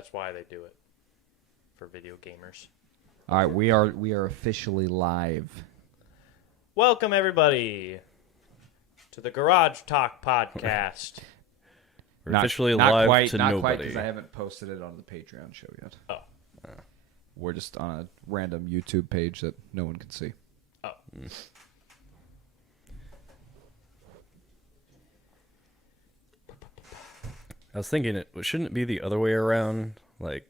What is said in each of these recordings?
That's why they do it for video gamers. All right, we are officially live. Welcome everybody to the Garage Talk podcast. We're officially live to not nobody. Quite, because I haven't posted it on the Patreon show yet. Oh. We're just on a random YouTube page that no one can see. Oh. I was thinking, shouldn't it be the other way around? Like,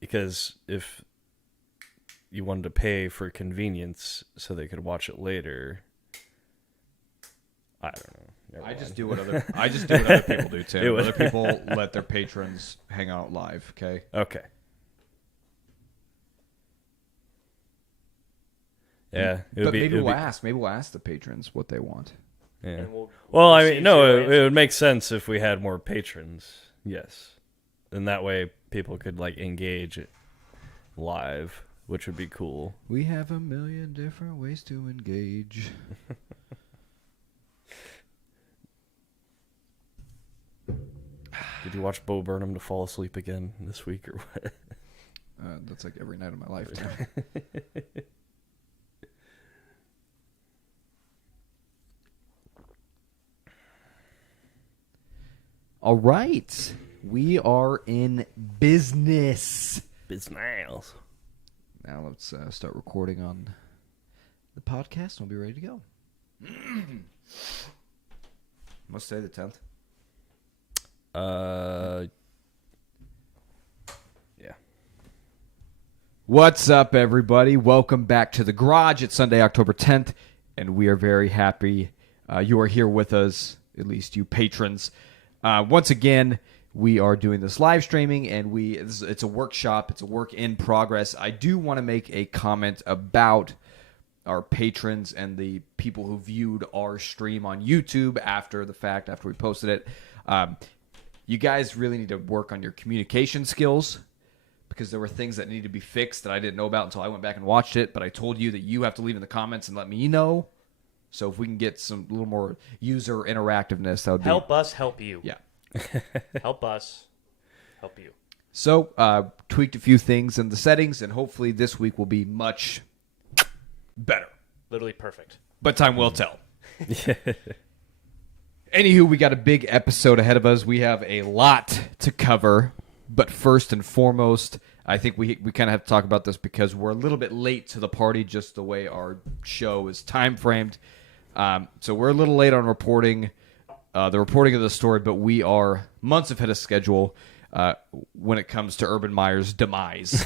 because if you wanted to pay for convenience so they could watch it later, I don't know. I just do what other people do, Tim. Other people let their patrons hang out live, okay? Okay. Yeah. Maybe we'll ask the patrons what they want. Yeah. It would make sense if we had more patrons. Yes. And that way people could engage it live, which would be cool. We have a million different ways to engage. Did you watch Bo Burnham to fall asleep again this week or what? That's like every night of my lifetime. All right. We are in business. Business. Now let's start recording on the podcast and we'll be ready to go. Must say the 10th. Yeah. What's up, everybody? Welcome back to the garage. It's Sunday, October 10th, and we are very happy you are here with us, at least you patrons. Once again, we are doing this live streaming, and it's a workshop. It's a work in progress. I do want to make a comment about our patrons and the people who viewed our stream on YouTube after the fact, after we posted it. You guys really need to work on your communication skills because there were things that needed to be fixed that I didn't know about until I went back and watched it. But I told you that you have to leave in the comments and let me know. So if we can get a little more user interactiveness, that would help us help you. Yeah. Help us help you. So tweaked a few things in the settings, and hopefully this week will be much better. Literally perfect. But time will tell. Anywho, we got a big episode ahead of us. We have a lot to cover. But first and foremost, I think we kind of have to talk about this because we're a little bit late to the party, just the way our show is time framed. So we're a little late on reporting the reporting of the story, but we are months ahead of schedule when it comes to Urban Meyer's demise.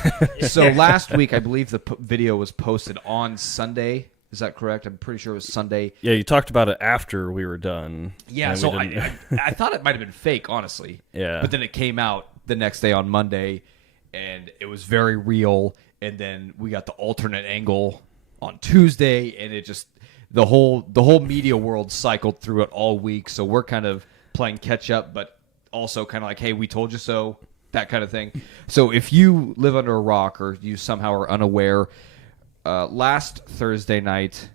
So last week, I believe the video was posted on Sunday. Is that correct? I'm pretty sure it was Sunday. Yeah, you talked about it after we were done. Yeah, so I thought it might have been fake, honestly. Yeah. But then it came out the next day on Monday, and it was very real. And then we got the alternate angle on Tuesday, and it just the whole media world cycled through it all week. So we're kind of playing catch up, but also kind of like, hey, we told you so, that kind of thing. So if you live under a rock or you somehow are unaware, last Thursday night,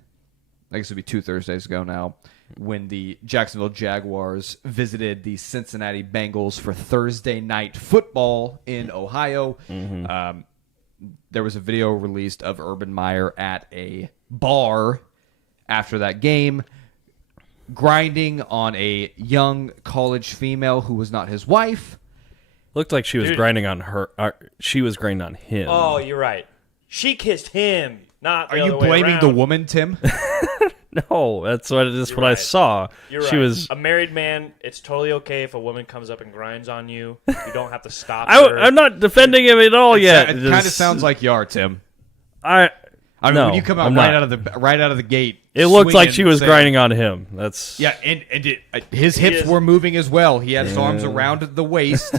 I guess it would be 2 Thursdays ago now, when the Jacksonville Jaguars visited the Cincinnati Bengals for Thursday night football in Ohio, there was a video released of Urban Meyer at a bar after that game, grinding on a young college female who was not his wife. Looked like she was grinding on her. She was grinding on him. Oh, you're right. She kissed him, not the Are other you way blaming around. the woman, Tim? No, that's what it is. You're What I right. saw. You're She right. was. A married man, it's totally okay if a woman comes up and grinds on you. You don't have to stop her. I'm not defending him at all yet. It kind of sounds like you are, Tim. I mean, no, when you come out I'm right not. out of the gate, It looked like swinging, she was saying- grinding on him. That's Yeah, and his hips were moving as well. He had his arms Yeah. around the waist.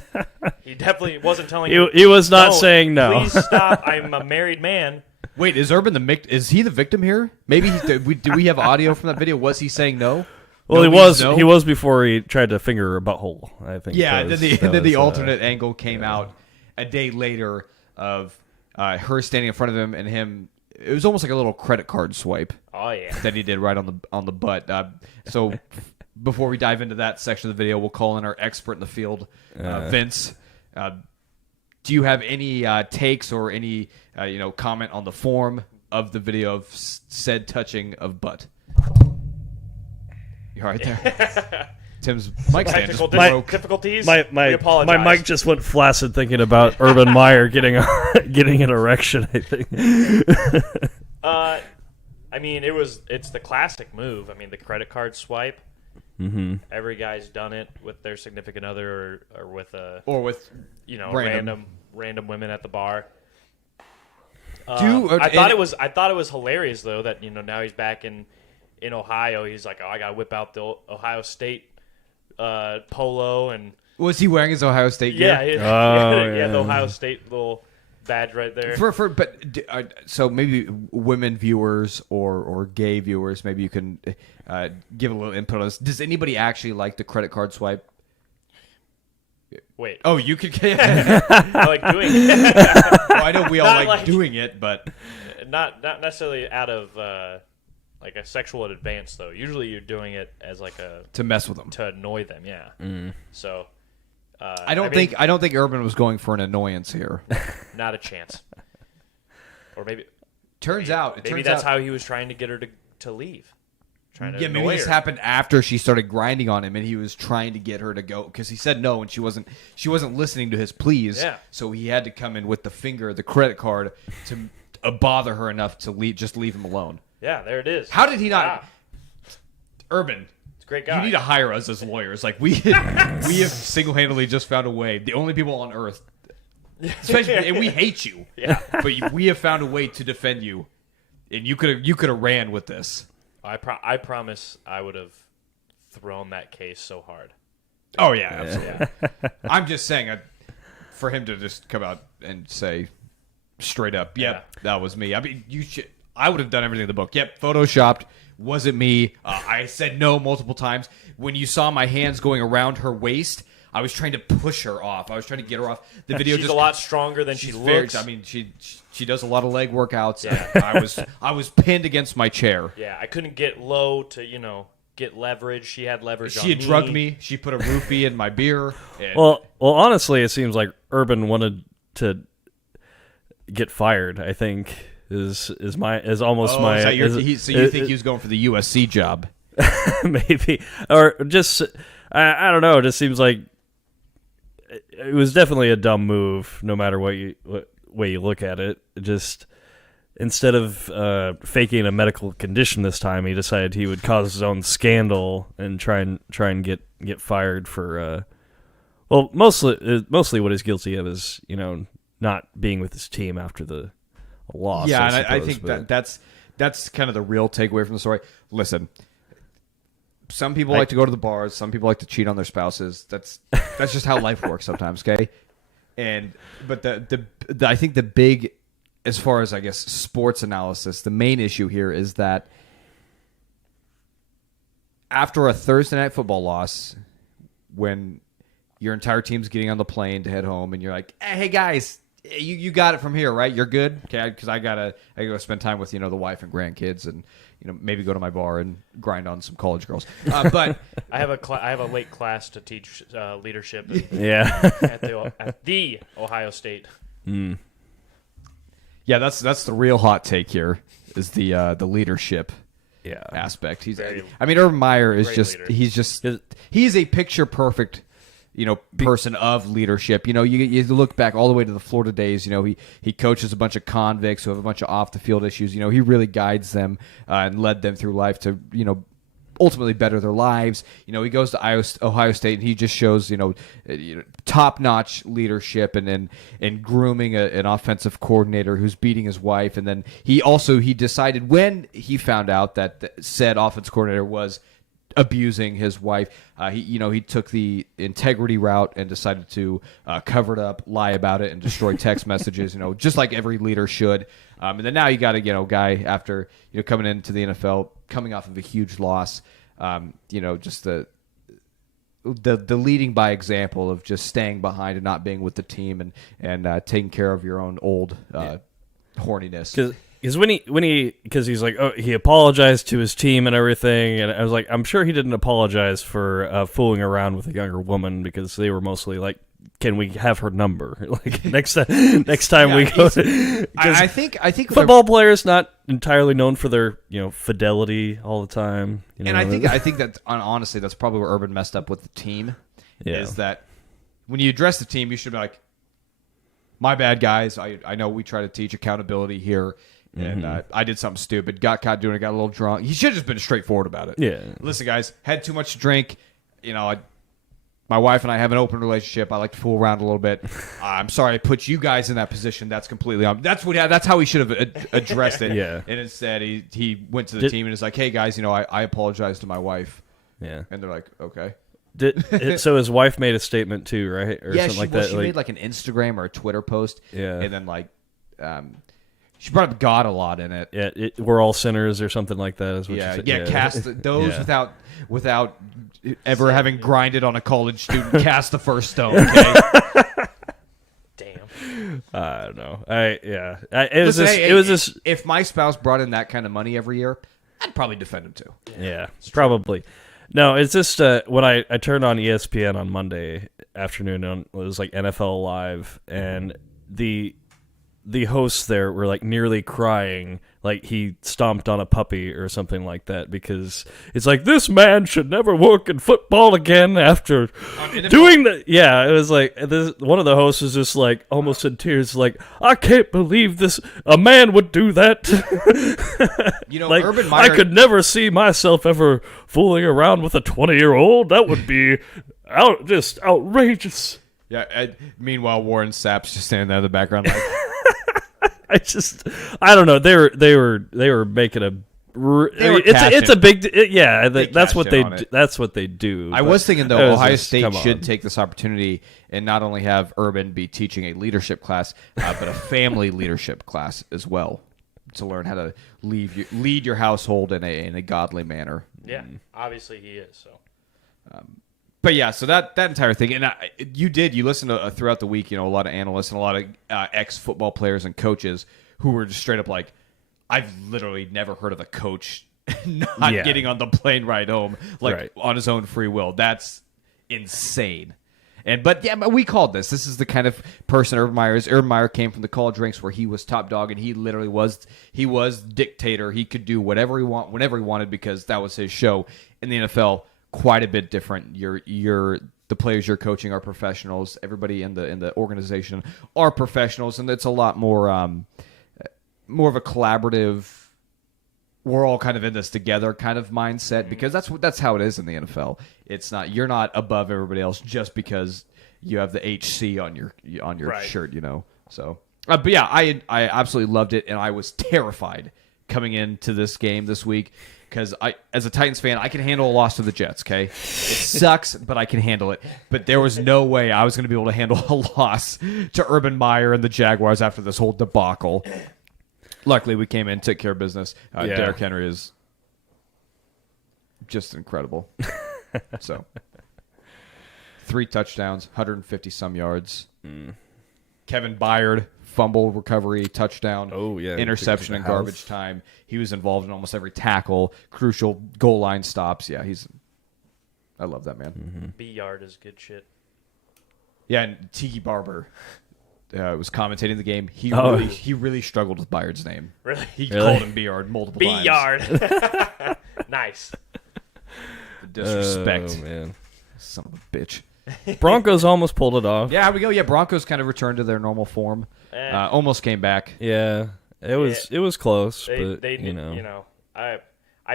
He definitely wasn't telling you. He was not saying no. Please stop. I'm a married man. Wait, is Urban is he the victim here? Maybe do we have audio from that video? Was he saying no? Well, No he means was. no? He was before he tried to finger her butthole. I think. Yeah, that then the was, alternate angle came out a day later of her standing in front of him and him. It was almost like a little credit card swipe Oh yeah. that he did right on the butt. So before we dive into that section of the video, we'll call in our expert in the field, Vince. Do you have any takes or any comment on the form of the video of said touching of butt? You all right there? Tim's mic stand just broke. Difficulties. My mic just went flaccid thinking about Urban Meyer getting an erection. I think. I mean, it's the classic move. I mean, the credit card swipe. Mm-hmm. Every guy's done it with their significant other or with random women at the bar. I thought it was hilarious though that now he's back in Ohio. He's like, oh, I gotta whip out the Ohio State polo. And was he wearing his Ohio State gear? Yeah, the Ohio State little badge right there. So maybe women viewers or gay viewers, maybe you can give a little input on this. Does anybody actually like the credit card swipe? Wait. Oh, you could. I like doing it. Well, I know we all like doing it, but not necessarily out of like a sexual advance though. Usually you're doing it as like to mess with them, to annoy them. Yeah. So. I don't think Urban was going for an annoyance here. Not a chance. Or maybe. Turns out that's how he was trying to get her to leave. Maybe this happened after she started grinding on him, and he was trying to get her to go because he said no, and she wasn't listening to his pleas. Yeah. So he had to come in with the credit card, to bother her enough to leave him alone. Yeah, there it is. How did he not? It's Urban. a great guy. You need to hire us as lawyers. Like we have single-handedly just found a way. The only people on earth, especially, and we hate you. Yeah. But we have found a way to defend you, and you could have ran with this. I promise I would have thrown that case so hard. Oh yeah, absolutely. Yeah. I'm just saying, for him to just come out and say straight up, "Yep, that was me." I mean, I would have done everything in the book. Yep, photoshopped. Was it me? I said no multiple times. When you saw my hands going around her waist, I was trying to push her off. I was trying to get her off. The video she's a lot stronger than she looks. I mean, she does a lot of leg workouts. Yeah. I was pinned against my chair. Yeah, I couldn't get low to get leverage. She had leverage. She had drugged me. She put a roofie in my beer. Well, honestly, it seems like Urban wanted to get fired. I think is almost my. So you think he was going for the USC job? Maybe, or just I don't know. It just seems like it was definitely a dumb move, no matter what way you look at it. Just instead of faking a medical condition this time, he decided he would cause his own scandal and try and get fired for. Well, mostly what he's guilty of is not being with his team after the loss. Yeah, and I think that's kind of the real takeaway from the story. Listen. Some people like to go to the bars. Some people like to cheat on their spouses. That's just how life works sometimes, okay? But I think the big, as far as I guess sports analysis, the main issue here is that after a Thursday night football loss, when your entire team's getting on the plane to head home, and you're like, "Hey guys, you got it from here, right? You're good, okay? Because I gotta spend time with the wife and grandkids and." Maybe go to my bar and grind on some college girls. But I have a late class to teach leadership. At the Ohio State. Mm. Yeah, that's the real hot take here is the leadership aspect. Urban Meyer is he's a picture perfect person of leadership. You look back all the way to the Florida days. He coaches a bunch of convicts who have a bunch of off the field issues. He really guides them and led them through life to ultimately better their lives. He goes to Ohio State and he just shows top notch leadership and grooming an offensive coordinator who's beating his wife. And then he decided when he found out that said offensive coordinator was abusing his wife. He took the integrity route and decided to cover it up, lie about it, and destroy text messages. Just like every leader should. And then now you got a guy after coming into the NFL, coming off of a huge loss. Just the leading by example of just staying behind and not being with the team and taking care of your own old horniness. Because because he's like, oh, he apologized to his team and everything, and I was like, I'm sure he didn't apologize for fooling around with a younger woman, because they were mostly like, can we have her number? Like next time we go. I think football players not entirely known for their fidelity all the time. And I think that honestly, that's probably where Urban messed up with the team. Yeah. Is that when you address the team, you should be like, my bad, guys. I know we try to teach accountability here. And I did something stupid. Got caught doing it. Got a little drunk. He should have just been straightforward about it. Yeah. Listen, guys. Had too much to drink. My wife and I have an open relationship. I like to fool around a little bit. I'm sorry I put you guys in that position. That's completely on. That's how he should have addressed it. Yeah. And instead, he went to the team and is like, hey guys, I apologize to my wife. Yeah. And they're like, okay. So his wife made a statement too, right? Or something like that. She made like an Instagram or a Twitter post. Yeah. And then she brought up God a lot in it. Yeah, we're all sinners or something like that. Is what Yeah, she said. yeah. Cast those without ever having grinded on a college student. Cast the first stone. Okay. Damn. I don't know. It was this. If my spouse brought in that kind of money every year, I'd probably defend him too. Yeah, probably. No, it's just when I turned on ESPN on Monday afternoon, it was like NFL Live, and the hosts there were like nearly crying, like he stomped on a puppy or something like that, because it's like, this man should never work in football again after doing that. Yeah, it was like one of the hosts was just like almost in tears, like, I can't believe a man would do that. Like, Urban Meyer, I could never see myself ever fooling around with a 20-year-old. That would be just outrageous. Yeah. Meanwhile, Warren Sapp's just standing there in the background, like. I don't know. They were making a. It's a big. That's what they. That's what they do. I was thinking though, Ohio State should take this opportunity and not only have Urban be teaching a leadership class, but a family leadership class as well, to learn how to lead your household in a godly manner. Yeah, obviously he is. So. But yeah, so that entire thing, and you listened to throughout the week, a lot of analysts and a lot of ex-football players and coaches who were just straight up like, I've literally never heard of a coach not getting on the plane ride home, on his own free will. That's insane. But we called this. This is the kind of person Urban Meyer is. Urban Meyer came from the college ranks where he was top dog, and he literally was dictator. He could do whatever he whenever he wanted, because that was his show. In the NFL, quite a bit different. The players you're coaching are professionals. Everybody in the organization are professionals, and it's a lot more of a collaborative, we're all kind of in this together kind of mindset, because that's how it is in the NFL. It's not, you're not above everybody else just because you have the HC on your right. shirt, So, but yeah, I absolutely loved it, and I was terrified coming into this game this week. Because as a Titans fan, I can handle a loss to the Jets, okay? It sucks, but I can handle it. But there was no way I was going to be able to handle a loss to Urban Meyer and the Jaguars after this whole debacle. Luckily, we came in, took care of business. Derrick Henry is just incredible. So, 3 touchdowns, 150-some yards. Kevin Byard, fumble recovery, touchdown, interception, and garbage time. He was involved in almost every tackle, crucial goal line stops. Yeah, I love that man. Mm-hmm. B-Yard is good shit. Yeah, and Tiki Barber was commentating the game. He really struggled with Byard's name. Really? He called him B-Yard multiple times. B-Yard. Nice. The disrespect. Oh, man. Son of a bitch. Broncos almost pulled it off. Yeah, here we go. Yeah, Broncos kind of returned to their normal form. Almost came back. Yeah, it was close. I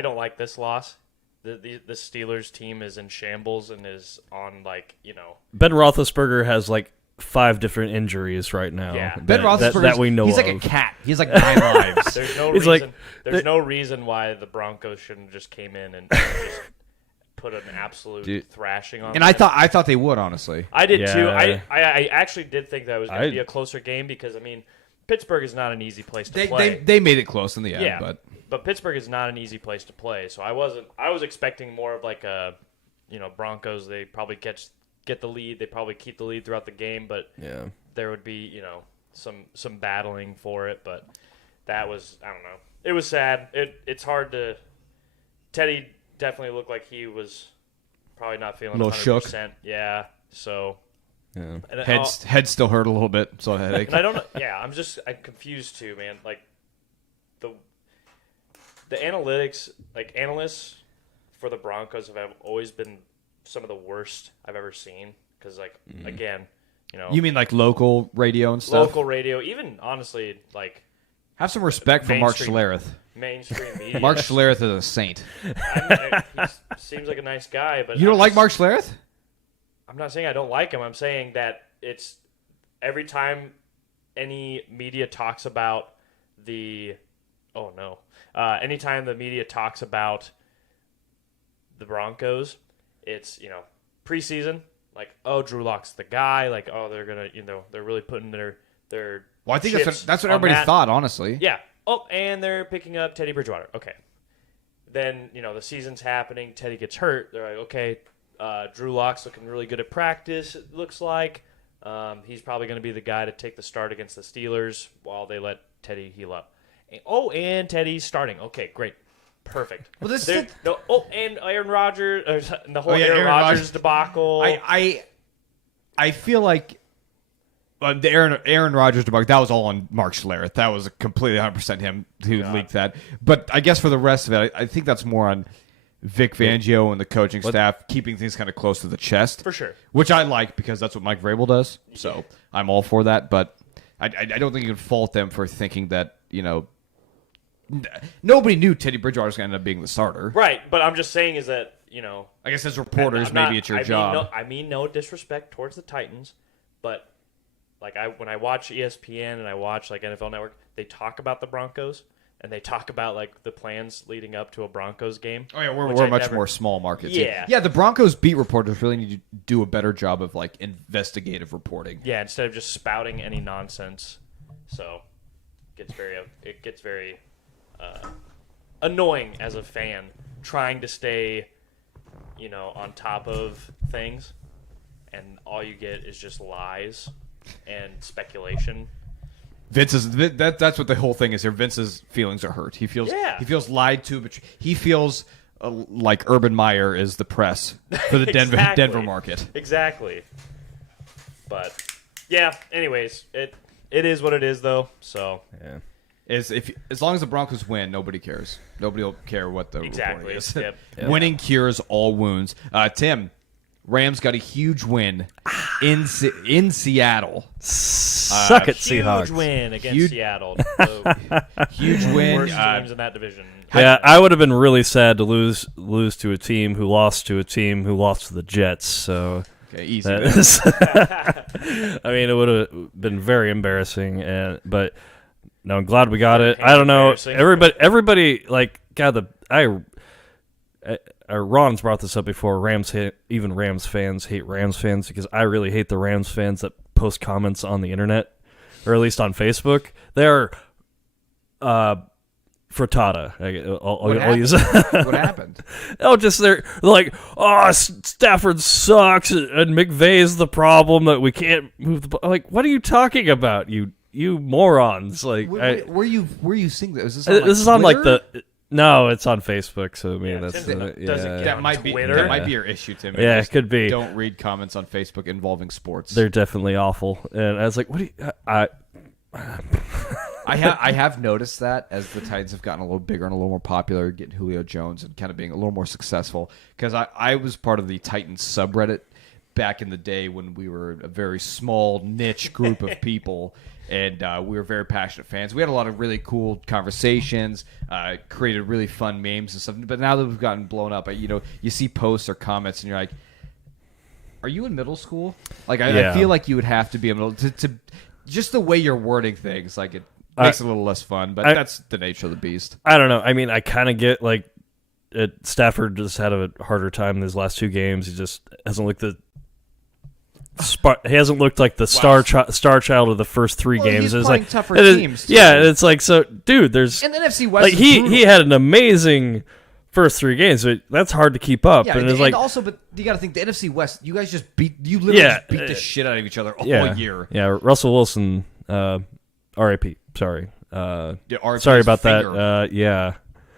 don't like this loss. The Steelers team is in shambles and is on Ben Roethlisberger has 5 different injuries right now. Yeah. Ben Roethlisberger that we know he's of. like a cat. He's like 9 lives. There's no reason why the Broncos shouldn't have just came in and just put an absolute thrashing on. And them. I thought they would, honestly. I did too. I actually did think that was going to be a closer game, because Pittsburgh is not an easy place to play. They made it close in the end, but Pittsburgh is not an easy place to play. So I was expecting more of a Broncos. They probably get the lead. They probably keep the lead throughout the game, but there would be some battling for it. But that was, I don't know. It was sad. It's hard to. Teddy definitely looked like he was probably not feeling A little 100%. shook. Yeah. So. Yeah. And Head still hurt a little bit, so a headache. And I don't know. Yeah, I'm confused too, man. Like the analytics, like analysts for the Broncos have always been some of the worst I've ever seen. Because again, You mean like local radio and stuff? local radio, even honestly, like Have some respect for Mark mainstream- Schlereth. mainstream media. Mark Schlereth is a saint. He seems like a nice guy, but You don't like Mark Schlereth? I'm not saying I don't like him. I'm saying that it's every time any media talks about anytime the media talks about the Broncos, it's preseason, like, oh, Drew Lock's the guy, like, oh, they're gonna they're really putting their Well, I think chips that's what on everybody that. thought, honestly. Yeah. Oh, and they're picking up Teddy Bridgewater. Okay. Then, the season's happening. Teddy gets hurt. They're like, okay, Drew Lock's looking really good at practice, it looks like. He's probably going to be the guy to take the start against the Steelers while they let Teddy heal up. And Teddy's starting. Okay, great. Perfect. Well, this and Aaron Rodgers, the whole Aaron Aaron Rodgers Rodgers debacle. I feel like the Aaron Rodgers debacle, that was all on Mark Schlereth. That was completely 100% him who leaked that. But I guess for the rest of it, I think that's more on Vic Fangio and the coaching staff keeping things kind of close to the chest. For sure. Which I like because that's what Mike Vrabel does. So I'm all for that. But I don't think you can fault them for thinking that, nobody knew Teddy Bridgewater was going to end up being the starter. Right, but I'm just saying is that, I guess as reporters, it's your job. I mean no disrespect towards the Titans, but when I watch ESPN and I watch NFL Network, they talk about the Broncos and they talk about the plans leading up to a Broncos game. Oh yeah, we're much more small market. Yeah. Yeah. The Broncos beat reporters really need to do a better job of investigative reporting. Yeah, instead of just spouting any nonsense. So it gets very annoying as a fan trying to stay, on top of things, and all you get is just lies and speculation. That's what the whole thing is here. Vince's feelings are hurt. He feels lied to, but he feels like Urban Meyer is the press for the Denver market. Exactly. But yeah, anyways, it is what it is though. So Yeah. As long as the Broncos win, nobody cares. Nobody will care what the reporting is. Yep. Winning cures all wounds. Tim, Rams got a huge win in Seattle. Suck it, Seahawks. Huge win against Seattle. Huge win. Worst teams in that division. Yeah, I would have been really sad to lose to a team who lost to a team who lost to the Jets. So Okay, easy. that is, I mean, it would have been very embarrassing. And no, I'm glad we got it. I don't know. Everybody Ron's brought this up before. Even Rams fans hate Rams fans because I really hate the Rams fans that post comments on the internet, or at least on Facebook. They're frittata. I'll use What happened? they're like, oh, Stafford sucks and McVay's the problem that we can't move the ball. Like, what are you talking about? You morons! Were you seeing that? This is on No, it's on Facebook. So that might be Twitter. that might be your issue, Tim. Yeah, it could be. Don't read comments on Facebook involving sports. They're definitely awful. And I was like, what do you? I have noticed that as the Titans have gotten a little bigger and a little more popular, getting Julio Jones and kind of being a little more successful. Because I was part of the Titans subreddit back in the day when we were a very small niche group of people. And we were very passionate fans. We had a lot of really cool conversations, created really fun memes and stuff. But now that we've gotten blown up, you see posts or comments, and you're like, "Are you in middle school?" I feel like you would have to be able to just the way you're wording things. It makes it a little less fun. But that's the nature of the beast. I don't know. I mean, I kind of get Stafford just had a harder time in his last two games. He just hasn't looked he hasn't looked like the star child of the first three games. He's playing tougher teams. Too. Yeah, it's like, so, dude. There's and the NFC West. He had an amazing first three games, but that's hard to keep up. Yeah, and it's also, but you got to think the NFC West. You guys just literally just beat the shit out of each other all year. Yeah, Russell Wilson, R.I.P. Sorry, Sorry about that. Yeah.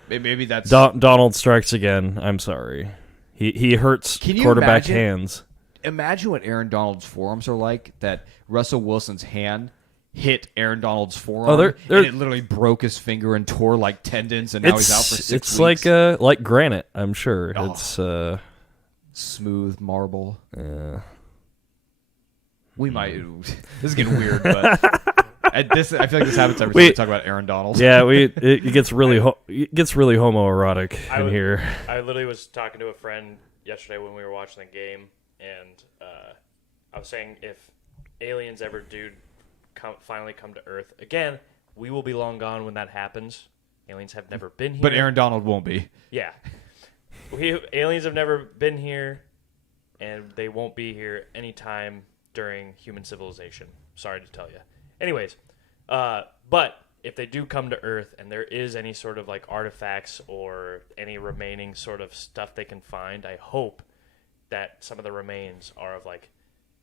Maybe that's Donald strikes again. I'm sorry. He hurts quarterback hands. Imagine what Aaron Donald's forearms are like. That Russell Wilson's hand hit Aaron Donald's forearm, and it literally broke his finger and tore like tendons, and now he's out for 6 weeks. It's like granite. I'm sure it's smooth marble. Yeah. We might. This is getting weird, but I feel like this happens every time we talk about Aaron Donald. Yeah, it gets really homoerotic in here. I literally was talking to a friend yesterday when we were watching the game, and I was saying if aliens ever do finally come to Earth again, we will be long gone when that happens. Aliens have never been here, but Aaron Donald won't be. Yeah, aliens have never been here, and they won't be here anytime during human civilization. Sorry to tell you. Anyways, but if they do come to Earth and there is any sort of like artifacts or any remaining sort of stuff they can find, I hope that some of the remains are of like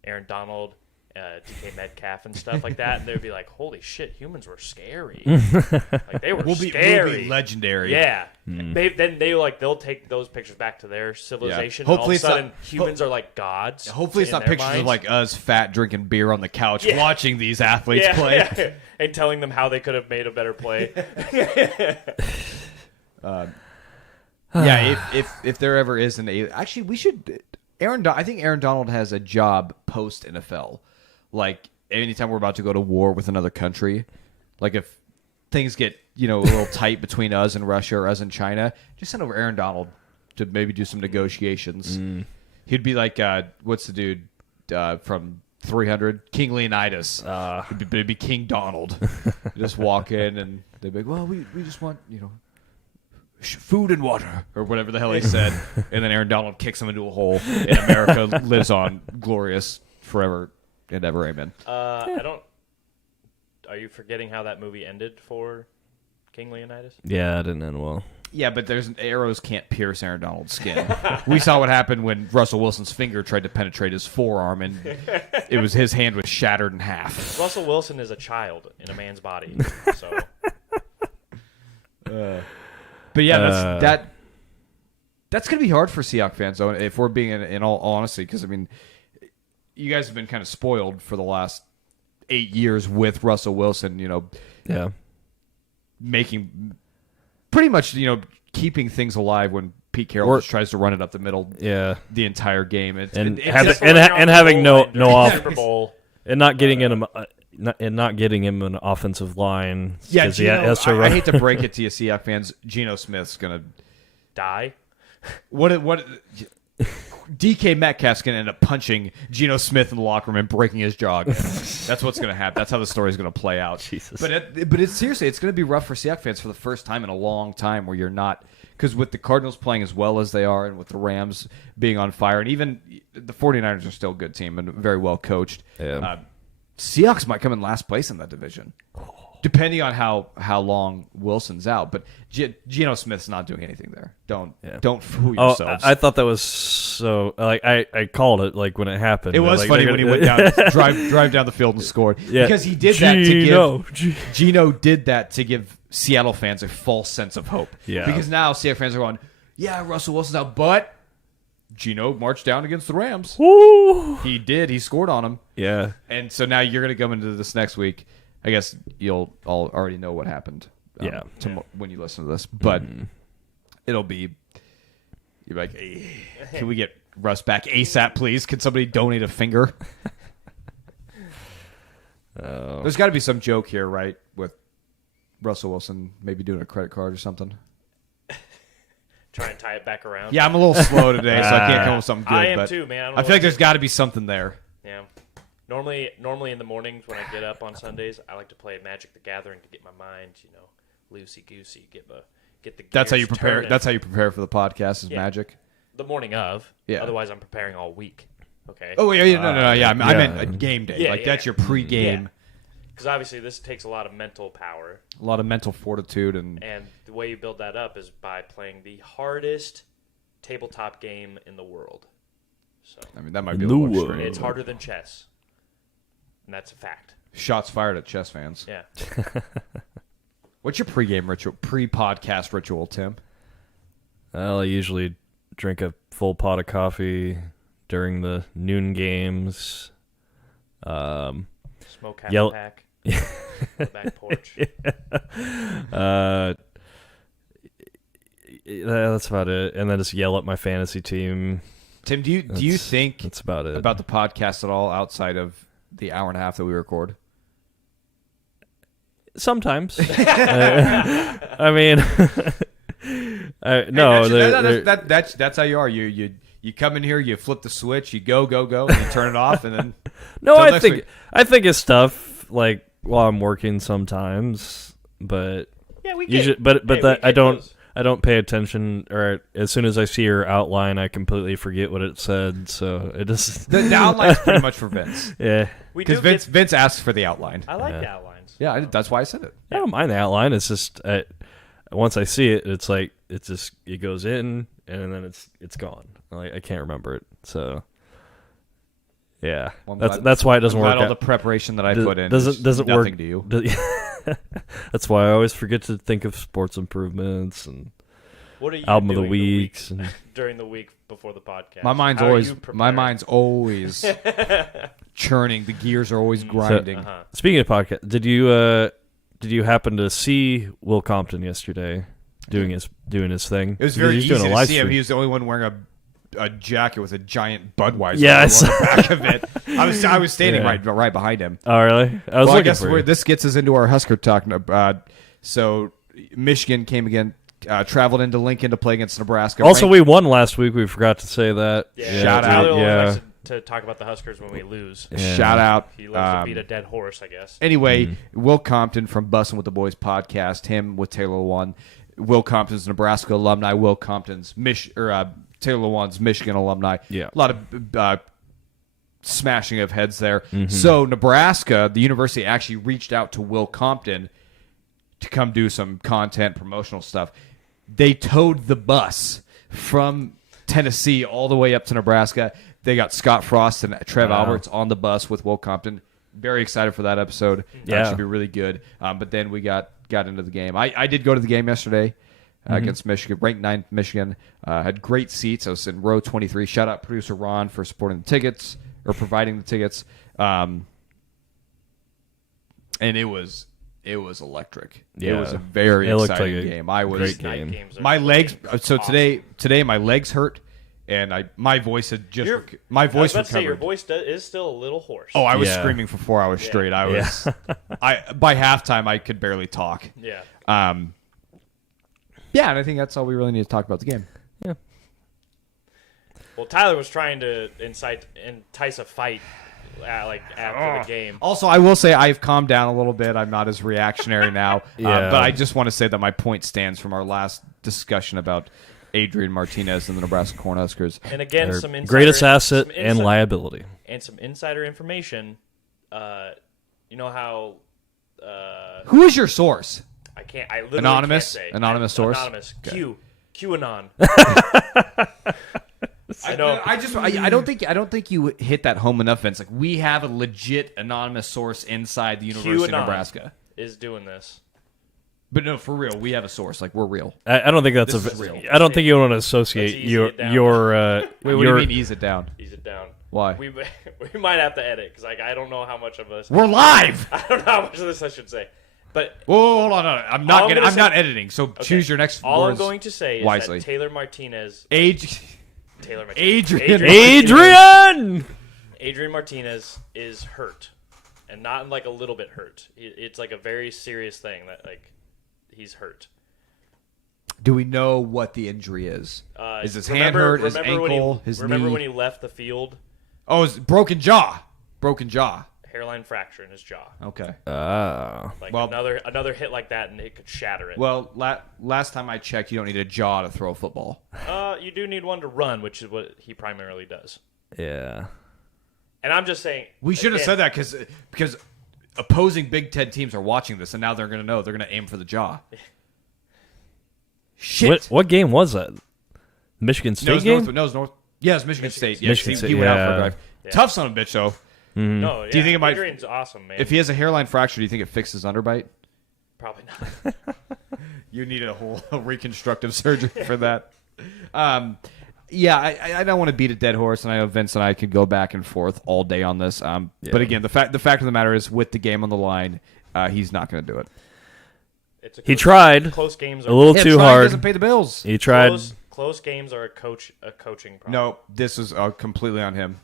Aaron Donald, DK Metcalf and stuff like that, and they'd be like, "Holy shit, humans were scary! Like they were scary, we'll be legendary." Yeah, they'll take those pictures back to their civilization. Yeah. And all of a sudden, humans are like gods. Hopefully, it's not pictures of like us fat drinking beer on the couch watching these athletes play and telling them how they could have made a better play. If there ever is an actually, we should. I think Aaron Donald has a job post NFL. Like anytime we're about to go to war with another country, like if things get a little tight between us and Russia or us and China, just send over Aaron Donald to maybe do some negotiations. He'd be like, what's the dude from 300? King Leonidas. It'd be King Donald. Just walk in and they'd be like, well, we just want food and water, or whatever the hell he said, and then Aaron Donald kicks him into a hole, and America lives on glorious forever and ever. Amen. Are you forgetting how that movie ended for King Leonidas? Yeah, it didn't end well. Yeah, but arrows can't pierce Aaron Donald's skin. We saw what happened when Russell Wilson's finger tried to penetrate his forearm, and his hand was shattered in half. Russell Wilson is a child in a man's body, so. But yeah, that's going to be hard for Seahawks fans, though, if we're being in all honesty, because, I mean, you guys have been kind of spoiled for the last 8 years with Russell Wilson, making pretty much, keeping things alive when Pete Carroll just tries to run it up the middle the entire game. Having no off Super Bowl. And not getting him an offensive line. Yeah, I hate to break it to you, Seahawks fans. Geno Smith's gonna die. What? DK Metcalf's gonna end up punching Geno Smith in the locker room and breaking his jaw again. That's what's gonna happen. That's how the story's gonna play out. Jesus. But it's seriously, it's gonna be rough for Seahawks fans for the first time in a long time, where you're not, because with the Cardinals playing as well as they are, and with the Rams being on fire, and even the 49ers are still a good team and very well coached. Yeah. Seahawks might come in last place in that division, depending on how long Wilson's out. But Geno Smith's not doing anything there. Don't fool yourselves. I thought that was so. Like I called it like when it happened. It was funny when he went down, drive down the field and scored. Yeah. Because he did that to give Geno did that to give Seattle fans a false sense of hope. Yeah. Because now Seattle fans are going, yeah, Russell Wilson's out, but Geno marched down against the Rams. Woo! He did. He scored on them. Yeah. And so now you're going to come into this next week. I guess you'll all already know what happened. When you listen to this, but it'll be. You're like, hey, can we get Russ back ASAP, please? Can somebody donate a finger? There's got to be some joke here, right? With Russell Wilson maybe doing a credit card or something. Try and tie it back around. Yeah, I'm a little slow today, so I can't come up with something good. I am too, man. I feel like there's got to be something there. Yeah. Normally in the mornings when I get up on Sundays, I like to play Magic the Gathering to get my mind, loosey goosey, get the. That's how you prepare. Turning. That's how you prepare for the podcast. Is Magic. The morning of. Yeah. Otherwise, I'm preparing all week. Okay. Oh yeah, no. Yeah, I meant a game day. Yeah, that's your pregame. Yeah. Because obviously this takes a lot of mental power. A lot of mental fortitude. And the way you build that up is by playing the hardest tabletop game in the world. So I mean, that might be a little extreme. It's harder than chess. And that's a fact. Shots fired at chess fans. Yeah. What's your pregame ritual, pre-podcast ritual, Tim? Well, I usually drink a full pot of coffee during the noon games. Smoke half a pack. On the back porch. That's about it. And then just yell at my fantasy team. Tim, do you think that's about it about the podcast at all outside of the hour and a half that we record? Sometimes. I mean, no. That's how you are. You come in here, you flip the switch, you go, and you turn it off, and then no. I think it's stuff like while I'm working sometimes, but yeah, we usually, get, but I don't pay attention, or as soon as I see your outline, I completely forget what it said. So it just the outline's pretty much for Vince. Yeah, because Vince asks for the outline. I like the outlines. Yeah, that's why I said it. I don't mind the outline. It's just once I see it, it's like it goes in and then it's gone. Like I can't remember it. So yeah, that's why it doesn't work. All the preparation that I put in doesn't nothing work to you. That's why I always forget to think of sports improvements and what are you album of the doing weeks during the week before the podcast. My mind's always churning. The gears are always grinding. So, speaking of podcast, did you happen to see Will Compton yesterday doing his thing? It was very easy to see him. He was the only one wearing a jacket with a giant Budweiser on the back of it. I was standing right behind him. Oh, really? I guess this gets us into our Husker talk. So Michigan came again, traveled into Lincoln to play against Nebraska. Also, we won last week. We forgot to say that. Yeah. Shout out. Likes to talk about the Huskers when we lose. Yeah. Shout out. He loves to beat a dead horse, I guess. Anyway, Will Compton from Bussin' with the Boys podcast, him with Taylor Lewan. Will Compton's Nebraska alumni. Will Compton's Taylor Lewan's Michigan alumni. Yeah. A lot of smashing of heads there. So Nebraska, the university, actually reached out to Will Compton to come do some content, promotional stuff. They towed the bus from Tennessee all the way up to Nebraska. They got Scott Frost and Trev Alberts on the bus with Will Compton. Very excited for that episode. Yeah. That should be really good. But then we got into the game. I did go to the game yesterday against Michigan, ranked 9th Michigan. Had great seats. I was in row 23. Shout out producer Ron for supporting the tickets or providing the tickets. And it was electric. Yeah. It was a very exciting game. I was great game. My legs. So awesome. today my legs hurt, and my voice had just my voice I was about to say, recovered. your voice is still a little hoarse. Oh, I was screaming for 4 hours straight. I was. By halftime I could barely talk. Yeah. Yeah, and I think that's all we really need to talk about the game. Yeah. Well, Tyler was trying to entice a fight, after the game. Also, I will say I've calmed down a little bit. I'm not as reactionary now. Yeah. But I just want to say that my point stands from our last discussion about Adrian Martinez and the Nebraska Cornhuskers. And again, Their some insider, greatest asset and liability. And some insider information. You know how... Who is your source? I literally Anonymous? can't say. Anonymous source? Anonymous. Okay. QAnon. I know. I don't think you hit that home enough, Vince. Like, we have a legit anonymous source inside the University of Nebraska is doing this. But no, for real, we have a source. Like, we're real. I don't think that's This is real. I don't think you want to associate your Wait, what do you mean ease it down? Ease it down. Why? We might have to edit because I don't know how much of this. We're live. I don't know how much of this I should say. But whoa, hold on. I'm not editing. So choose your next all words I'm going to say is wisely. that Taylor Martinez. Adrian Martinez is hurt, and not like a little bit hurt. It's like a very serious thing that he's hurt. Do we know what the injury is? Is his hand hurt? His ankle? His knee? Remember when he left the field? Oh, it's broken jaw. Broken jaw. Hairline fracture in his jaw. Okay. Like well, another hit like that, and it could shatter it. Well, last time I checked, you don't need a jaw to throw a football. You do need one to run, which is what he primarily does. Yeah. And I'm just saying... We should have said that because opposing Big Ten teams are watching this, and now they're going to know. They're going to aim for the jaw. Shit. What game was that? Michigan State game? North. Yeah, it was Michigan State. Yeah, Michigan State, he went out for a drive. Yeah. Tough son of a bitch, though. No, yeah, Do you think it might... Adrian's awesome, man. If he has a hairline fracture, do you think it fixes underbite? Probably not. You need a whole reconstructive surgery for that. Yeah, I don't want to beat a dead horse, and I know Vince and I could go back and forth all day on this. But again, the fact of the matter is, with the game on the line, he's not going to do it. He tried. Close games a little too hard. Doesn't pay the bills. He tried. Close games are a coaching problem. No, this is completely on him.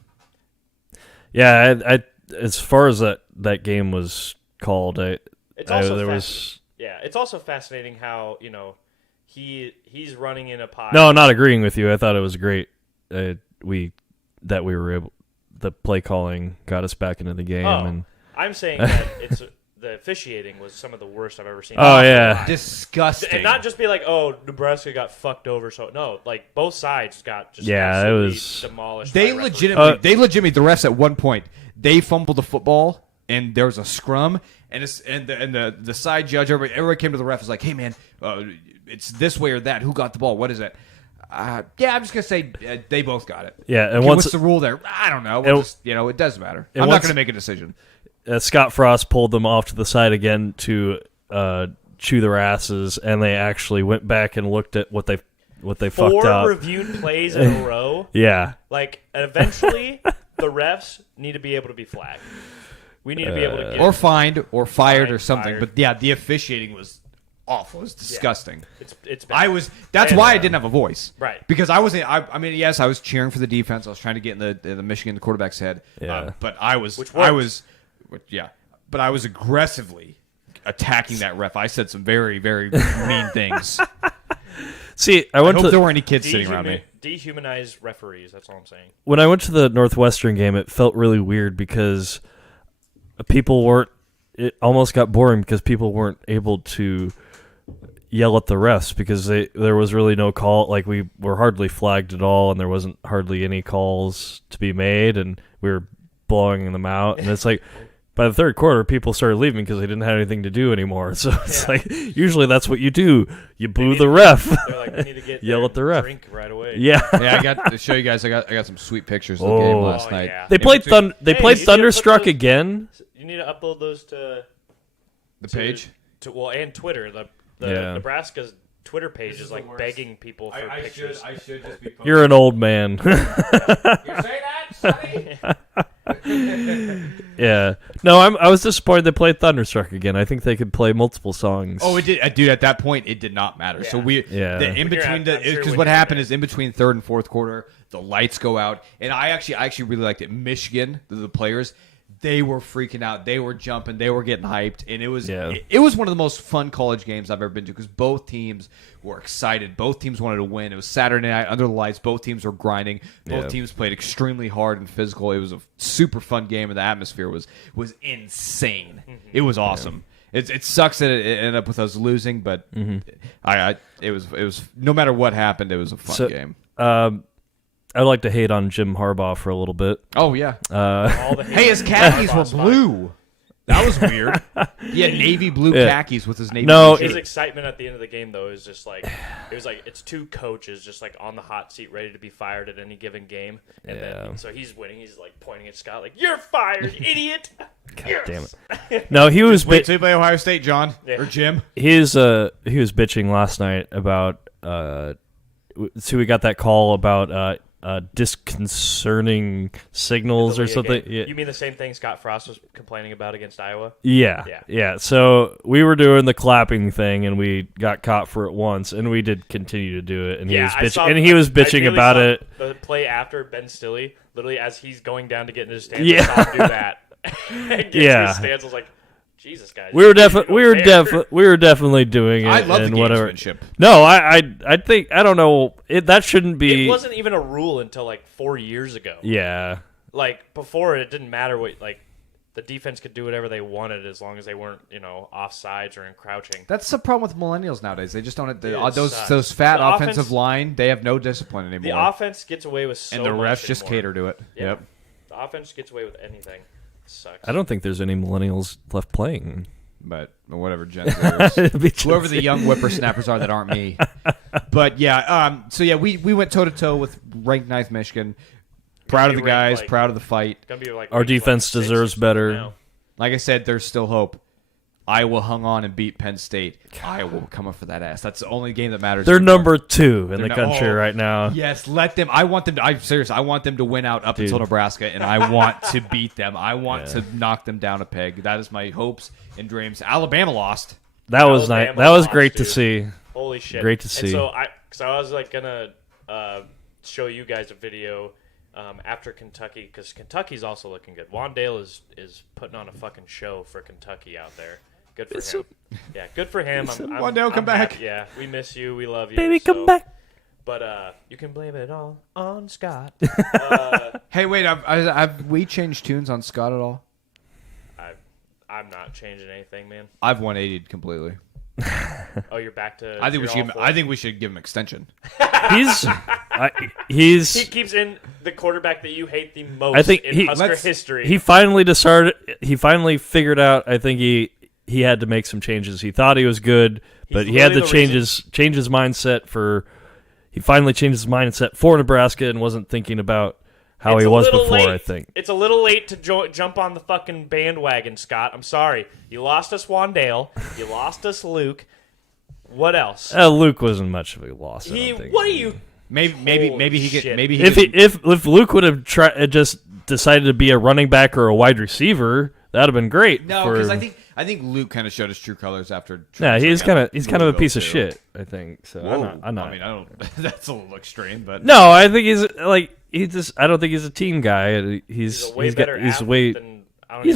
Yeah, I as far as that game was called, it's also fascinating how he's running in a pile. No, I'm not agreeing with you. I thought it was great. The play calling got us back into the game. And I'm saying that the officiating was some of the worst I've ever seen. Oh yeah, disgusting. And not just be like, oh, Nebraska got fucked over. So no, like both sides got just it was demolished. They legitimately the refs at one point they fumbled the football and there was a scrum and the side judge everybody came to the ref was like, hey man, it's this way or that. Who got the ball? What is it? I'm just gonna say they both got it. Yeah, and what's the rule there? I don't know. It does matter. I'm not gonna make a decision. Scott Frost pulled them off to the side again to chew their asses, and they actually went back and looked at what they fucked up. 4 reviewed plays in a row. Yeah. Like, eventually, the refs need to be able to be flagged. We need to be able to get or fined or fired or something. Fired. But yeah, the officiating was awful. It was disgusting. Yeah. It's bad. That's why I didn't have a voice. Right. Because I wasn't. I mean, yes, I was cheering for the defense. I was trying to get in the Michigan quarterback's head. Yeah. But I was aggressively attacking that ref. I said some very, very mean things. See, I hope there weren't any kids sitting around me. Dehumanize referees. That's all I'm saying. When I went to the Northwestern game, it felt really weird because people weren't. It almost got boring because people weren't able to yell at the refs because there was really no call. Like, we were hardly flagged at all, and there wasn't hardly any calls to be made, and we were blowing them out. And it's like, by the third quarter, people started leaving because they didn't have anything to do anymore. So it's like, usually that's what you do. You boo the ref. They're like, we need to get yell at the ref. Drink right away. Yeah. Yeah, I got to show you guys. I got some sweet pictures of the game last night. Yeah. They played Thunderstruck again. You need to upload those to the page. And Twitter. The Nebraska's Twitter page is like begging people for pictures. I should just be posting. You're an old man. You say that, Sonny? Yeah. No, I was disappointed they played Thunderstruck again. I think they could play multiple songs. Oh, it did, dude. At that point, it did not matter. Yeah. So because what happened is in between third and fourth quarter, the lights go out, and I actually really liked it. Michigan, the players, they were freaking out. They were jumping. They were getting hyped, and it was one of the most fun college games I've ever been to because both teams were excited. Both teams wanted to win. It was Saturday night under the lights. Both teams were grinding. Both teams played extremely hard and physical. It was a super fun game, and the atmosphere was insane. Mm-hmm. It was awesome. Yeah. It sucks that it ended up with us losing, but it was no matter what happened, it was a fun game. I'd like to hate on Jim Harbaugh for a little bit. Oh, yeah. Hey, his khakis were blue. That was weird. He had navy blue khakis with his navy blue shirt. His excitement at the end of the game, though, is just like, it's 2 coaches just like on the hot seat ready to be fired at any given game. And then, so he's winning. He's like pointing at Scott like, you're fired, idiot. God damn it. No, he was... Wait till you play Ohio State, John. Yeah. Or Jim. He was bitching last night about... so we got that call about... disconcerting signals or something. Yeah. You mean the same thing Scott Frost was complaining about against Iowa? Yeah. So we were doing the clapping thing, and we got caught for it once, and we did continue to do it. And he was bitching. He was bitching about it. The play after Ben Stilley, literally as he's going down to get in his stance, I saw him do that. His stance. I was like, Jesus, guys. We were definitely doing it. I love the gamesmanship. No, I think I don't know. That shouldn't be. It wasn't even a rule until like 4 years ago. Yeah. Like before, it didn't matter what the defense could do whatever they wanted as long as they weren't offsides or encrouching. That's the problem with millennials nowadays. They just don't. Those fat offensive line. They have no discipline anymore. The offense gets away with so much. And the refs just cater to it. Yep. The offense gets away with anything. Sucks. I don't think there's any millennials left playing. But whatever Gen Zers. Whoever the young whippersnappers are that aren't me. But yeah, we went toe-to-toe with ranked 9th Michigan. Proud of the guys, proud of the fight. Our defense deserves better. Like I said, there's still hope. Iowa hung on and beat Penn State. Iowa will come up for that ass. That's the only game that matters. They're number 2 in the country right now. Yes, let them. I want them to. I'm serious. I want them to win out up until Nebraska, and I want to beat them. I want to knock them down a peg. That is my hopes and dreams. Alabama lost. That was nice. That was great to see. Holy shit! Great to see. And so I was like gonna show you guys a video after Kentucky, because Kentucky's also looking good. Wandale is putting on a fucking show for Kentucky out there. Good for him. Yeah, good for him. Wandale, come back. Happy. Yeah, we miss you. We love you. Baby, come back. But you can blame it all on Scott. Hey, wait. Have we changed tunes on Scott at all? I'm not changing anything, man. I've 180'd completely. Oh, you're back to. I think we should give him extension. He keeps in the quarterback that you hate the most in Husker history. He finally decided. He finally figured out. I think he had to make some changes. He thought he was good, but he had to change his mindset for. He finally changed his mindset for Nebraska and wasn't thinking about how he was before. Late. I think it's a little late to jump on the fucking bandwagon, Scott. I'm sorry. You lost us Wandale. You lost us Luke. What else? Luke wasn't much of a loss. I don't think. What are you? Maybe he could. Maybe he if Luke would have just decided to be a running back or a wide receiver, that'd have been great. No, because I think Luke kind of showed his true colors after. Yeah, he's kind of a piece of shit. I think so. I'm not. I mean, I don't. That's a little extreme, but no, I think I don't think he's a team guy. He's a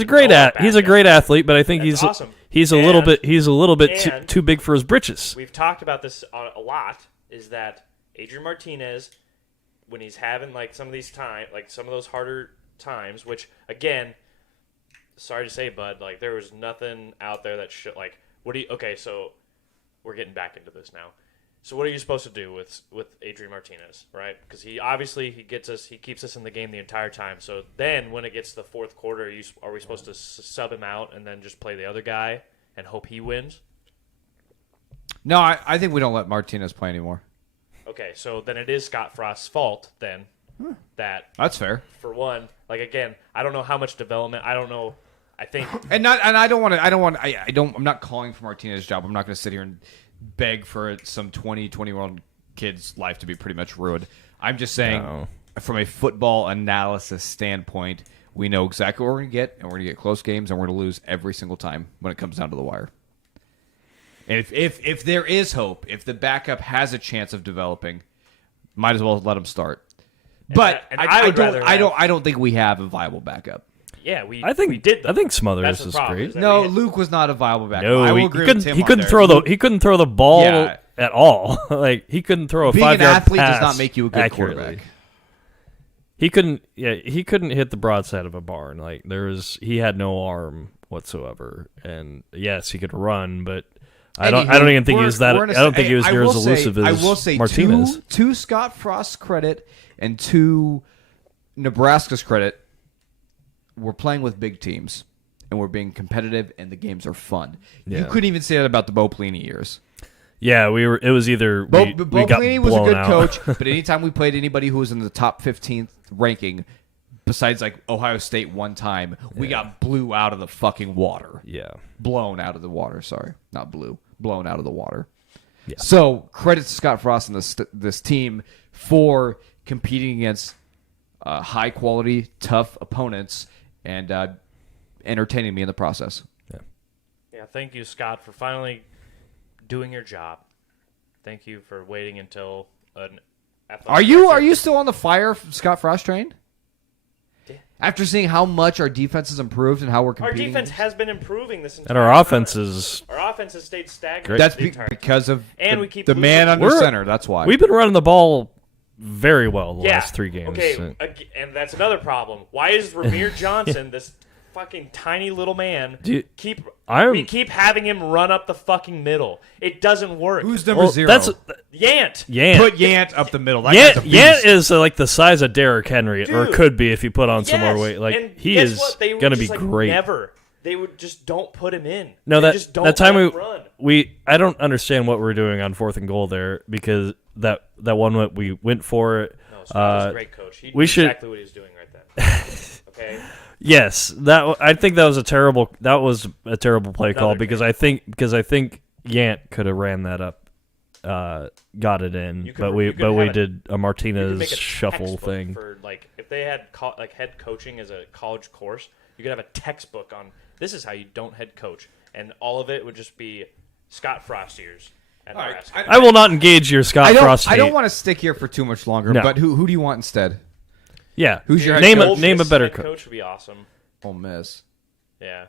great athlete, but I think he's awesome. He's a little bit too big for his britches. We've talked about this a lot. Is that Adrian Martinez, when he's having some of those harder times, which again, sorry to say, bud, there was nothing out there that should okay, so we're getting back into this now. So what are you supposed to do with Adrian Martinez, right? Because he keeps us in the game the entire time. So then when it gets to the fourth quarter, are we supposed to sub him out and then just play the other guy and hope he wins? No, I think we don't let Martinez play anymore. Okay, so then it is Scott Frost's fault then. That's fair. For one, again, I don't know how much development. I don't know. I think I'm not calling for Martinez's job. I'm not going to sit here and beg for some 20-year-old kid's life to be pretty much ruined. I'm just saying, from a football analysis standpoint, we know exactly what we're going to get, and we're going to get close games, and we're going to lose every single time when it comes down to the wire. And if there is hope, if the backup has a chance of developing, might as well let him start. But I don't think we have a viable backup. Yeah, we did. I think Smothers is great. No, Luke was not a viable backup. No, I will agree with Tim. He couldn't throw the ball at all. He couldn't throw a 5-yard pass. Being an athlete does not make you a good quarterback. He couldn't hit the broadside of a barn. He had no arm whatsoever. And yes, he could run, but I don't even think he was that. I don't think he was near as elusive as Martinez. I will say to Scott Frost's credit and to Nebraska's credit, we're playing with big teams, and we're being competitive, and the games are fun. Yeah. You couldn't even say that about the Bo Pelini years. Yeah, we were. It was either Bo Pelini was a good coach, but anytime we played anybody who was in the top 15th ranking, besides Ohio State one time, we got blew out of the fucking water. Yeah, blown out of the water. Sorry, not blue. Blown out of the water. Yeah. So credit to Scott Frost and this team for competing against high quality, tough opponents. And entertaining me in the process. Yeah. Thank you, Scott, for finally doing your job. Thank you for waiting until an athletic. Are you still on the fire, Scott Frost train? Yeah. After seeing how much our defense has improved and how we're competing, our defense has been improving this entire and our offense has stayed stagnant. That's because of the man under center. That's why we've been running the ball very well the last 3 games. Okay, and that's another problem. Why is Ramir Johnson, this fucking tiny little man, we keep having him run up the fucking middle? It doesn't work. Who's number 0? That's Yant. Put Yant up the middle. Yant is the size of Derrick Henry, or could be if you put on some more weight. He is going to be great. They would just don't put him in. No, that time run. I don't understand what we're doing on 4th and goal there, because that one we went for it. No, Scott was a great coach. He knew exactly what he was doing right then. Okay. Yes, I think that was a terrible play call because I think Yant could have ran that up, got it in, but we did a Martinez shuffle thing. For like if they had like head coaching as a college course, you could have a textbook on this is how you don't head coach, and all of it would just be Scott Frost ears. I will not engage your Scott Frost. I don't want to stick here for too much longer. No. But who do you want instead? Yeah, who's your name head coach? Name a better coach would be awesome. Ole Miss. Yeah.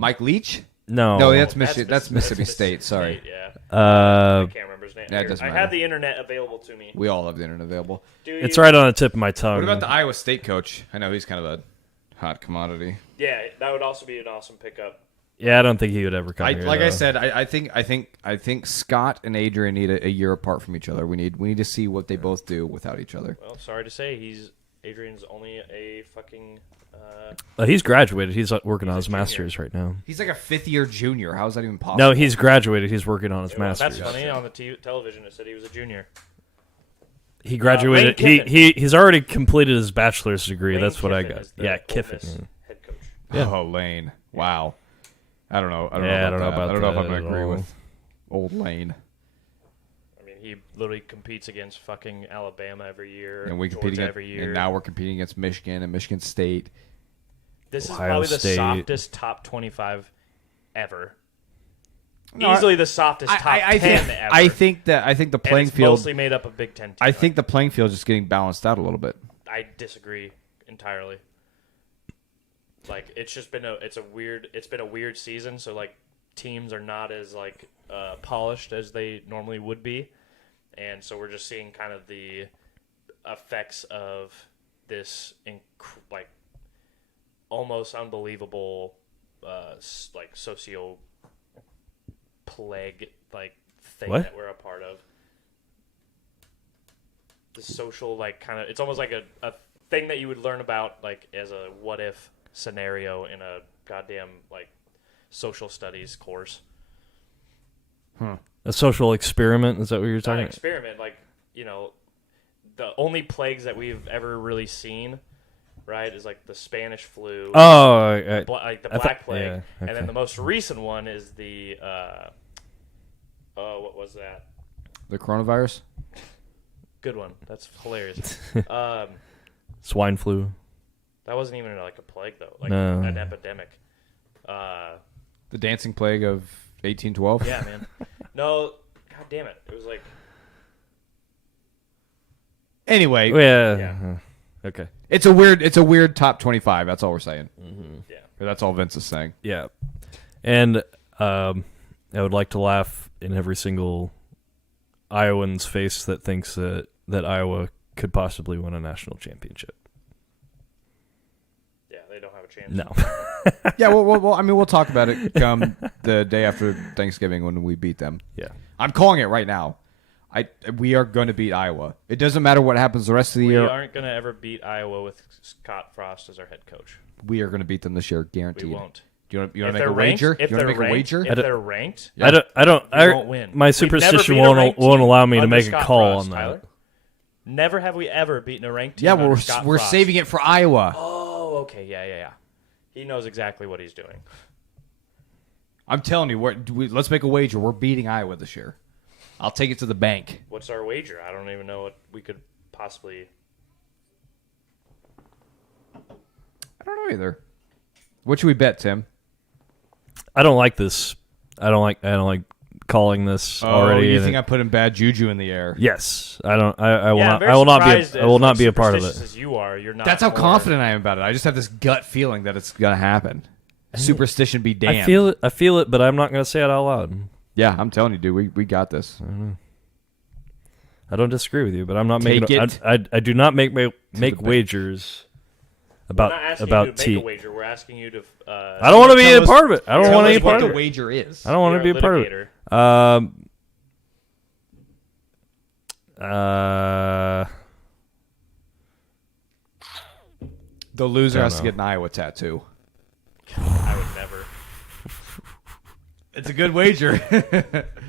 Mike Leach? No, that's Michigan. That's Mississippi State. Sorry. State, yeah. I can't remember his name. Yeah, it doesn't I matter. have the internet available to me. We all have the internet available. It's right on the tip of my tongue. What about the Iowa State coach? I know he's kind of a hot commodity. Yeah, that would also be an awesome pickup. Yeah, I don't think he would ever come here. Like though. I said, I think Scott and Adrian need a year apart from each other. We need to see what they both do without each other. Well, sorry to say, Adrian's only a fucking. He's graduated. He's working on his master's right now. He's like a 5th-year junior. How is that even possible? No, he's graduated. He's working on his master's. That's funny. On the television, it said he was a junior. He graduated. He's already completed his bachelor's degree. Lane That's what I Kiffin got. is the Yeah, Ole Kiffin. Miss head coach. Yeah. Oh, Lane. Wow. I don't know. I don't know if I'm that going to agree at all. with old Lane. I mean, he literally competes against fucking Alabama every year, And we compete Georgia against, every year. and now we're competing against Michigan and Michigan State. This is Ohio probably the State. softest top 25 ever. No, Easily the softest top 10 ever. I think the playing it's field. mostly made up of Big Ten teams. I think the playing field is just getting balanced out a little bit. I disagree entirely. Like it's just been it's been a weird season. So like teams are not as like polished as they normally would be, and so we're just seeing kind of the effects of this like almost unbelievable like socio plague like thing What? that we're a part of. The social like kind of it's almost like a thing that you would learn about like as a what if scenario in a goddamn like social studies course. A social experiment? Is that what you're Not talking an about? experiment, like, you know, the only plagues that we've ever really seen, right, is like the Spanish flu, Oh, like the Black Plague, yeah, and okay. then the most recent one is the what was that? The coronavirus? Good one. That's hilarious. swine flu. That wasn't even like a plague though, like No. an epidemic. The dancing plague of 1812? Yeah, man. No, god damn it. It was like Anyway, Yeah. Okay. it's a weird top 25. That's all we're saying. yeah. Or that's all Vince is saying. Yeah. And I would like to laugh in every single Iowan's face that thinks that Iowa could possibly win a national championship. Yeah, they don't have a chance. No. Yeah, well, I mean, we'll talk about it come the day after Thanksgiving when we beat them. Yeah. I'm calling it right now. We are going to beat Iowa. It doesn't matter what happens the rest of the We year. aren't going to ever beat Iowa with Scott Frost as our head coach. We are going to beat them this year, guaranteed. We won't. Do you want to If make they're a ranked, wager? if Do you want to make they're a ranked, wager? if they're ranked, I don't. we won't win. My We've superstition never beat a won't ranked allow me to under make a Scott call Frost, on that. Tyler. Never have we ever beaten a ranked team. Yeah, under well, Scott we're Frost. saving it for Iowa. Oh, okay, yeah. He knows exactly what he's doing. I'm telling you, let's make a wager. We're beating Iowa this year. I'll take it to the bank. What's our wager? I don't even know what we could possibly. I don't know either. What should we bet, Tim? I don't like this. I don't like calling this Oh, already. you and think I'm putting bad juju in the air? Yes, I don't. I will Yeah, I'm not. very I will not be. surprised I will as, not like, be a part of it. superstitious as you are, you're not. That's how more- confident I am about it. I just have this gut feeling that it's gonna happen. Superstition be damned. I feel it, but I'm not going to say it out loud. Yeah, I'm telling you, dude. We got this. I don't disagree with you, but I'm not Take making. it I do not make the wagers We're about not asking you to make tea. a wager. We're asking you to. I don't want to be Tell a us- part of it. I don't Tell want us any what part the of it. wager is. I don't want to be a part of it. The loser Don't has to know. get an Iowa tattoo. I would never. It's a good wager.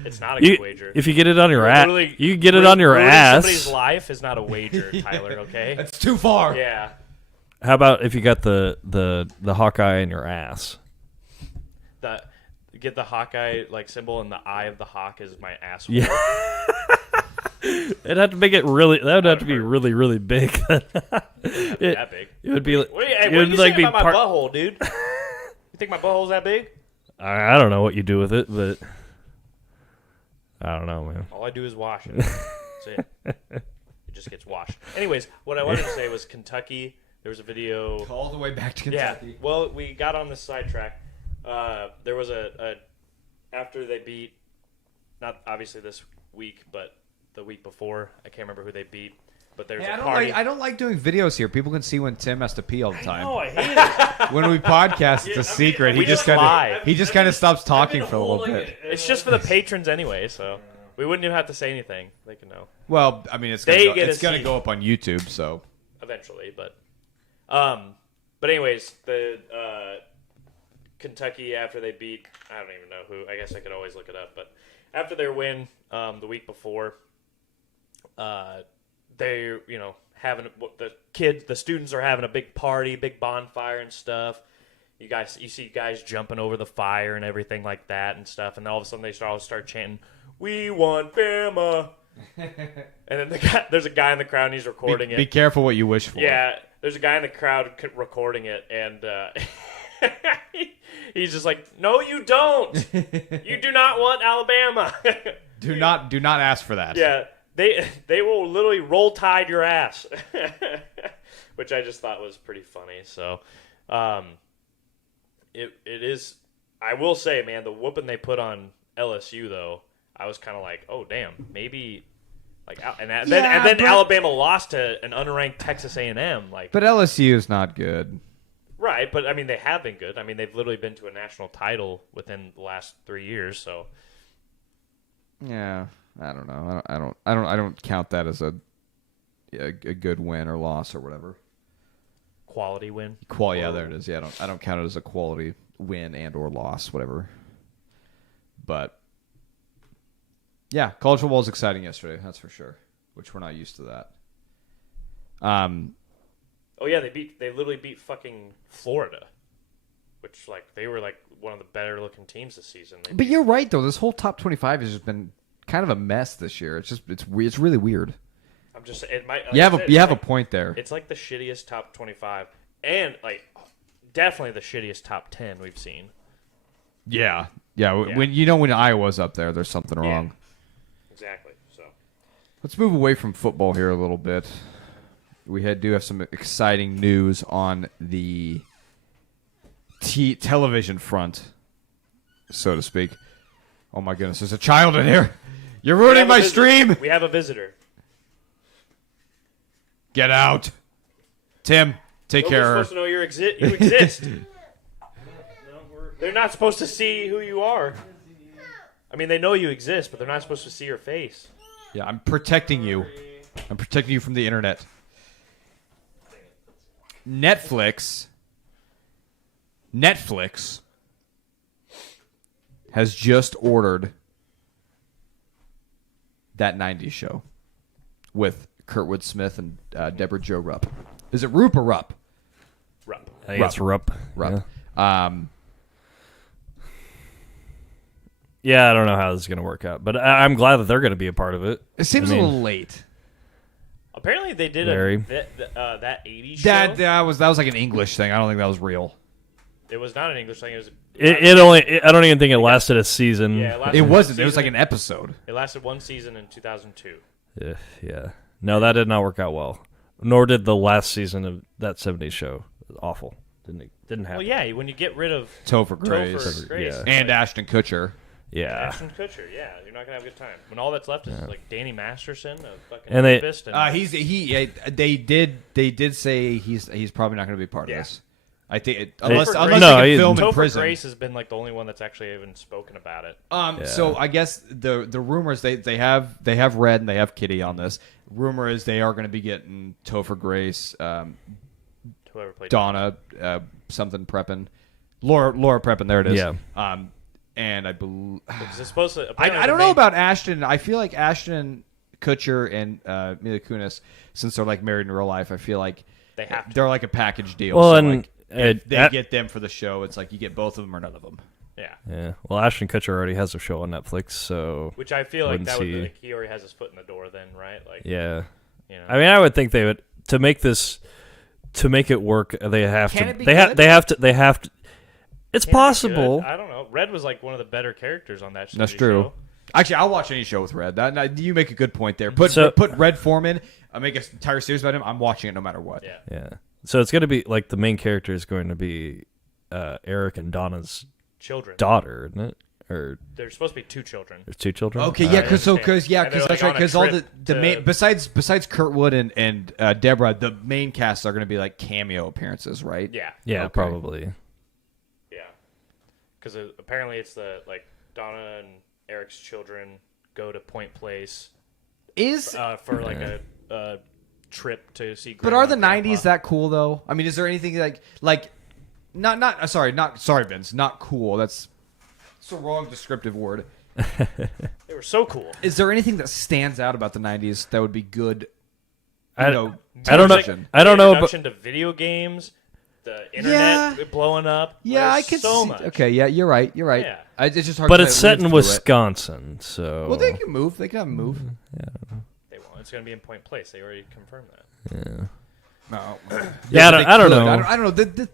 It's not a good wager. If you get it on your ass, Literally, you can get it on your ruining ass. Somebody's life is not a wager, Tyler. Okay. That's too far. Yeah. How about if you got the Hawkeye in your ass? Get the Hawkeye like symbol, and the eye of the hawk is my asshole. Yeah. It'd have to make it really. That would have to be really, really big. That big. It would be. What are you saying about my butthole, dude? You think my butthole's that big? I don't know what you do with it, but I don't know, man. All I do is wash it. That's it. It just gets washed. Anyways, what I wanted to say was Kentucky. There was a video all the way back to Kentucky. Yeah. Well, we got on this sidetrack. There was a after they beat, not obviously this week, but the week before. I can't remember who they beat. But there's a party. I don't like doing videos here. People can see when Tim has to pee all the time. I hate it. When we podcast, it's a secret. He just kind of stops talking for a little bit. It's just for the patrons anyway, so we wouldn't even have to say anything. They can know. Well, I mean, it's gonna go up on YouTube, so eventually. But anyways, the Kentucky after they beat, I don't even know who. I guess I could always look it up. But after their win the week before, they're having the students are having a big party, big bonfire and stuff. You see guys jumping over the fire and everything like that and stuff, and all of a sudden they all start chanting, "We want Bama!" And then there's a guy in the crowd and he's recording it. Be careful what you wish for. Yeah, there's a guy in the crowd recording it, and he's just like, "No, you don't. You do not want Alabama. Do not ask for that." Yeah. They will literally roll tide your ass, which I just thought was pretty funny. So, it is. I will say, man, the whooping they put on LSU though, I was kind of like, oh damn, maybe like, and then Alabama lost to an unranked Texas A&M. But LSU is not good. Right, but I mean they have been good. I mean they've literally been to a national title within the last 3 years. So, yeah. I don't know. I don't count that as a good win or loss or whatever. Quality win. Yeah, there it is. Yeah, I don't count it as a quality win and or loss, whatever. But yeah, college football was exciting yesterday. That's for sure. Which we're not used to that. Oh yeah, they literally beat fucking Florida, which they were one of the better looking teams this season. But you're right though. This whole top 25 has just been kind of a mess this year. It's really weird. I'm just it might. You have a point there. It's like the shittiest top 25, and definitely the shittiest top 10 we've seen. Yeah. When Iowa's up there, there's something wrong. Exactly. So let's move away from football here a little bit. We do have some exciting news on the television front, so to speak. Oh my goodness, there's a child in here. You're ruining my stream. We have a visitor. Get out. Tim, take care. Nobody's supposed to know you exist. They're not supposed to see who you are. I mean, they know you exist, but they're not supposed to see your face. Yeah, I'm protecting you. I'm protecting you from the internet. Netflix has just ordered That 90s Show with Kurtwood Smith and Deborah Jo Rupp. Is it Rupp or Rupp? Rupp. I think it's Rupp. Rupp. Yeah, I don't know how this is going to work out, but I'm glad that they're going to be a part of it. It seems a little late. Apparently, they did that 80s show. That was like an English thing. I don't think that was real. It was not an English thing. It was. I don't even think it lasted a season. Yeah, it wasn't. It was like an episode. It lasted one season in 2002. Yeah. No, that did not work out well. Nor did the last season of that 70s show. It was awful. Didn't happen. Well, yeah, when you get rid of Topher Grace and Ashton Kutcher. Yeah. Ashton Kutcher, yeah, you're not gonna have a good time. When all that's left is like Danny Masterson, a fucking and rapist. They did say he's probably not gonna be part of this. I think unless they can film in prison. Topher Grace has been like the only one that's actually even spoken about it. So I guess the rumors they have Red and they have Kitty on this. Rumor is they are going to be getting Topher Grace, whoever played Donna, something Preppin, Laura Preppin. There it is. Yeah. And I believe supposed to. I don't know about Ashton. I feel like Ashton Kutcher and Mila Kunis, since they're like married in real life, I feel like They have to. They're like a package deal. Well, so and like, if they at- get them for the show, it's like you get both of them or none of them. Yeah. Yeah. Well, Ashton Kutcher already has a show on Netflix, so Which I feel like Wouldn't that would see- like he already has his foot in the door then, right? Like, yeah. you know. I mean, I would think they would to make it work. They have Can to. it be They good? They have to. It's Can it be possible. good? I don't know. Red was like one of the better characters on that show. That's true. Actually, I'll watch any show with Red. You make a good point there. Put Red Foreman. I make an entire series about him. I'm watching it no matter what. Yeah. Yeah. So it's going to be like the main character is going to be Eric and Donna's Children. daughter, isn't it? Or There's supposed to be 2 children. there's 2 children. Okay, I yeah, because understand. And they're, that's like, right. on a Because all trip the to- main besides Kurtwood and Deborah, the main cast are going to be like cameo appearances, right? Yeah. Yeah, Okay. probably. Yeah. Because apparently it's the like Donna and Eric's children go to Point Place Is for like a trip to see. but Grandma are the and Grandpa. '90s that cool though? I mean, is there anything like not sorry Vince, not cool. That's a wrong descriptive word. They were so cool. Is there anything that stands out about the '90s that would be good? I You don't know. television? I don't know, but Introduction to video games, the internet blowing up. Yeah, There's I can so see. much. Okay, yeah, you're right. Yeah. It's just hard. but to it's set in live through it. Wisconsin, so Well, they can move. They can have them move. They won't. It's going to be in Point Place. They already confirmed that. yeah. No. Yeah, but they I don't could. know. I don't know.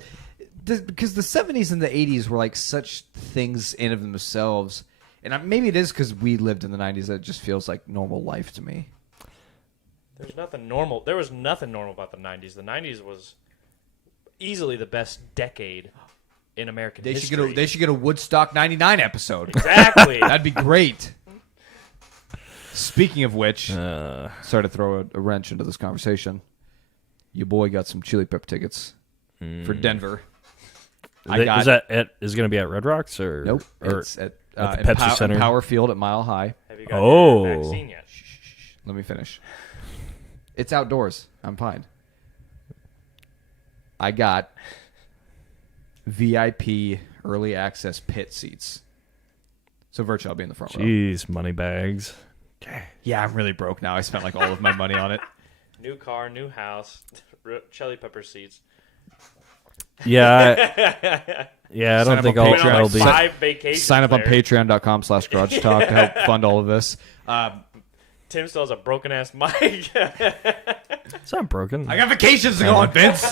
Because the 70s and the 80s were like such things in of themselves, and maybe it is because we lived in the 90s that it just feels like normal life to me. There's nothing normal. There was nothing normal about the 90s. The 90s was easily the best decade in American history. They should get a Woodstock '99 episode. Exactly. That'd be great. Speaking of which, Uh, sorry to throw a wrench into this conversation. Your boy got some Chili Pepper tickets for Denver. is that is going to be at Red Rocks or Nope. or It's at at the Pepsi Center? Power Field at Mile High. Have you got Oh. your vaccine yet? Let me finish. It's outdoors. I'm fine. I got VIP early access pit seats. So virtually I'll be in the front row. Jeez, money bags. Yeah, I'm really broke now. I spent like all of my money on it. New car, new house, chili pepper seeds. Yeah, I Sign don't up think on I'll, Went on I'll like be. 5 vacations. Sign up on there. patreon.com/garage talk to help fund all of this. Tim still has a broken ass mic. It's not broken. I got vacations to go on, Vince.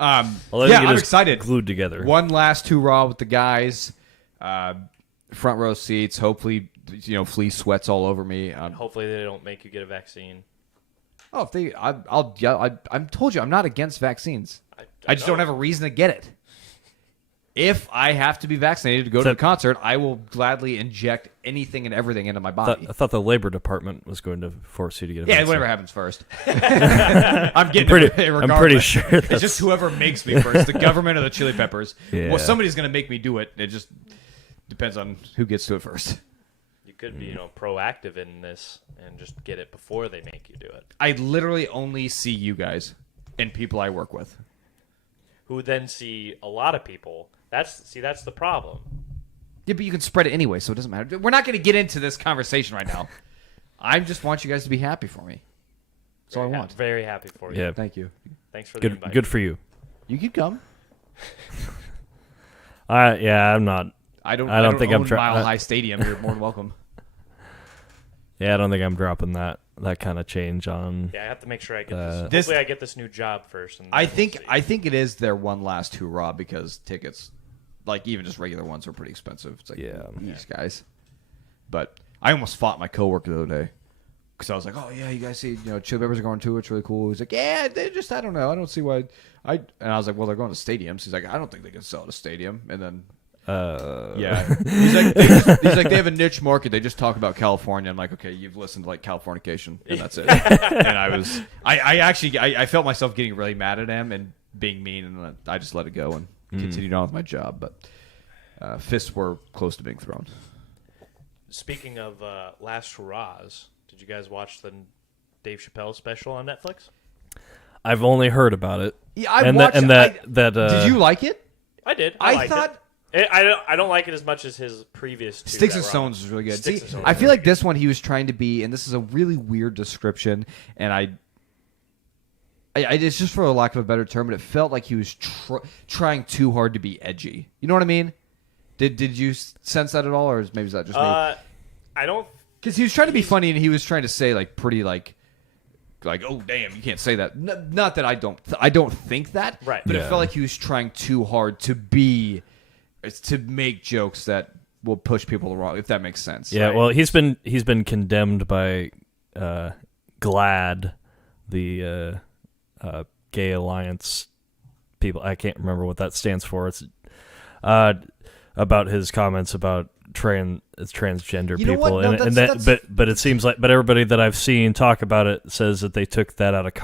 Although Yeah, you I'm just excited. Glued together. One last hoorah with the guys. Front row seats. Hopefully, flea sweats all over me. Hopefully they don't make you get a vaccine. Oh, if they, I'm told you, I'm not against vaccines. I just know. don't have a reason to get it. If I have to be vaccinated to go to the concert, I will gladly inject anything and everything into my body. I thought the Labor Department was going to force you to get a Yeah, vaccine. whatever happens first. I'm getting it I'm regardless. pretty sure It's that's- just whoever makes me first, the government or the Chili Peppers. Yeah. Well, somebody's going to make me do it. It just depends on who gets to it first. You could be, proactive in this and just get it before they make you do it. I literally only see you guys and people I work with. Who then see a lot of people. That's the problem. Yeah, but you can spread it anyway, so it doesn't matter. We're not going to get into this conversation right now. I just want you guys to be happy for me. That's all I want. Very happy for you. Yeah, Thank you. Thanks for the good. invite. Good for you. You can come. I'm not. I don't think I'm own try- Mile High Stadium. You're more than welcome. Yeah, I don't think I'm dropping that kind of change on. Yeah, I have to make sure I get this. This- Hopefully I get this new job first. And I then think we'll see. it is their one last hoorah because tickets, like even just regular ones, are pretty expensive. It's like, Yeah. these guys. But I almost fought my coworker the other day because I was like, "Oh yeah, you guys see, Chili Peppers are going too. It's really cool." He's like, "Yeah, they just, I don't know, I don't see why." And I was like, "Well, they're going to stadiums." He's like, "I don't think they can sell at a stadium." And then yeah, he's like, they have a niche market. They just talk about California. I'm like, okay, you've listened to like Californication, and that's it. And I actually felt myself getting really mad at him and being mean, and I just let it go and continued on with my job. But fists were close to being thrown. Speaking of last hurrahs, did you guys watch the Dave Chappelle special on Netflix? I've only heard about it. Yeah, I and watched. Did you like it? I did. I liked thought- it. I don't like it as much as his previous two. Sticks that and were Stones on- is really good. Sticks See, and Stones I is feel really like this one he was trying to be, and this is a really weird description, and it's just for a lack of a better term, but it felt like he was trying too hard to be edgy. You know what I mean? Did you sense that at all, or maybe is that just me? I don't, because he was trying to be funny and he was trying to say like pretty like oh damn, you can't say that. Not that I don't think that, right? But it felt like he was trying too hard to make jokes that will push people the wrong, if that makes sense. Yeah, right? well, he's been condemned by GLAAD, the Gay Alliance people. I can't remember what that stands for. It's about his comments about transgender You know people, what? No, and that's- but it seems like everybody that I've seen talk about it says that they took that out of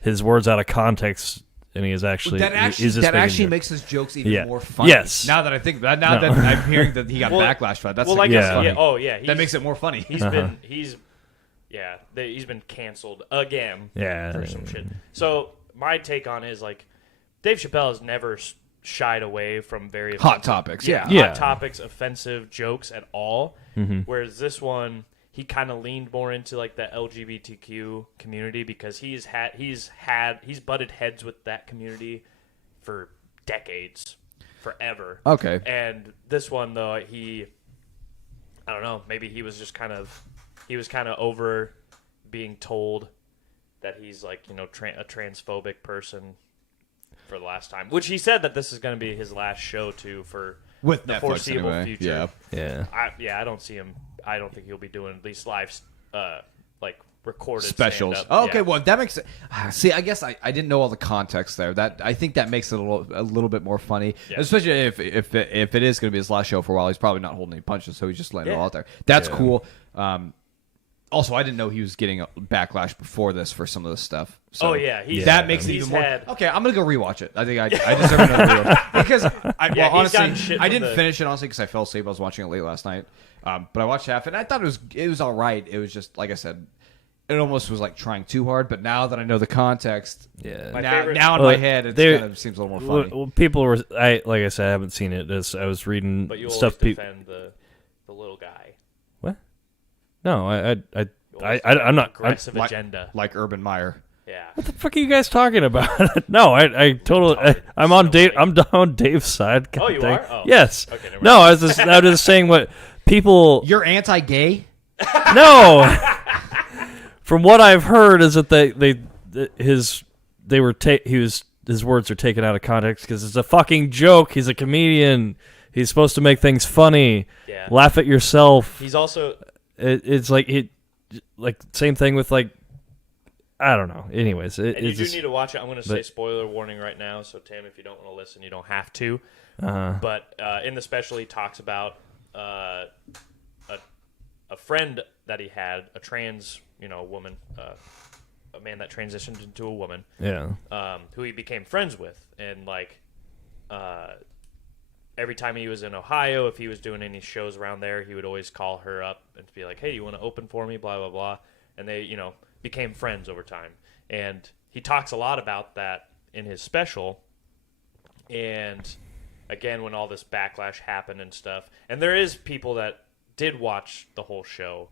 his words out of context. And he is actually that actually makes his jokes even more funny. Yes. Now that I think that, that I'm hearing that he got backlash for that, that's like funny. that makes it more funny. He's been canceled again. For some shit. So my take on it is like Dave Chappelle has never shied away from very hot topics. Hot topics, offensive jokes at all. Whereas this one, he kind of leaned more into like the LGBTQ community because he's butted heads with that community for decades, forever. Okay. And this one though, I don't know, maybe he was kind of over being told that he's like, a transphobic person for the last time, which he said that this is going to be his last show too for with the Netflix foreseeable future. Yeah. I don't see him. I don't think he'll be doing at least live, like recorded specials. stand-up. Oh, okay, well that makes it. See, I guess I didn't know all the context there. That I think that makes it a little bit more funny, especially if it is going to be his last show for a while. He's probably not holding any punches, so he's just letting it all out there. That's cool. Also, I didn't know he was getting a backlash before this for some of this stuff. So that makes it even more. Okay, I'm gonna go rewatch it. I think I deserve another rewatch because honestly, I didn't finish it honestly because I fell asleep. I was watching it late last night, but I watched half and I thought it was all right. It was just like I said, it almost was like trying too hard. But now that I know the context, now in my head it kind of seems a little more funny. Well, people were like I said, I haven't seen it. I was reading but you stuff. Always defend the little guy. What? No, I'm not aggressive agenda like Urban Meyer. Yeah. What the fuck are you guys talking about? No, I totally. I'm on Dave. I'm on Dave's side. Oh, you are? Oh. Yes. Okay, never mind. No, I was just saying what people. You're anti-gay? No. From what I've heard is that his words are taken out of context because it's a fucking joke. He's a comedian. He's supposed to make things funny. Yeah. Laugh at yourself. He's also. It's like same thing with like. I don't know. Anyways, you do need to watch it. I'm going to say spoiler warning right now. So Tim, if you don't want to listen, you don't have to. But in the special, he talks about a friend that he had, a trans, woman, a man that transitioned into a woman. Yeah. Who he became friends with, and like, every time he was in Ohio, if he was doing any shows around there, he would always call her up and be like, "Hey, you want to open for me?" Blah blah blah, and they, became friends over time. And he talks a lot about that in his special. And again, when all this backlash happened and stuff, and there is people that did watch the whole show.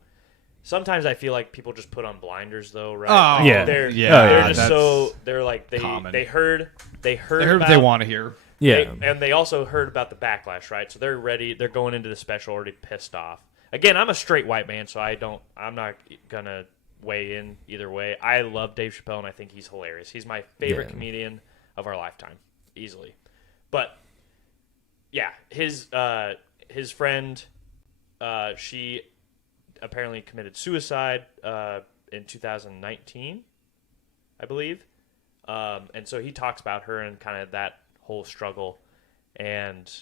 Sometimes I feel like people just put on blinders, though, right? Oh, yeah, they're just they're like they heard what they want to hear. Yeah, and they also heard about the backlash, right? So they're ready. They're going into the special already pissed off. Again, I'm a straight white man, so I'm not gonna weigh in either way. I love Dave Chappelle, and I think he's hilarious. He's my favorite comedian of our lifetime, easily. But yeah, his friend, she apparently committed suicide in 2019, I believe. And so he talks about her and kind of that whole struggle. And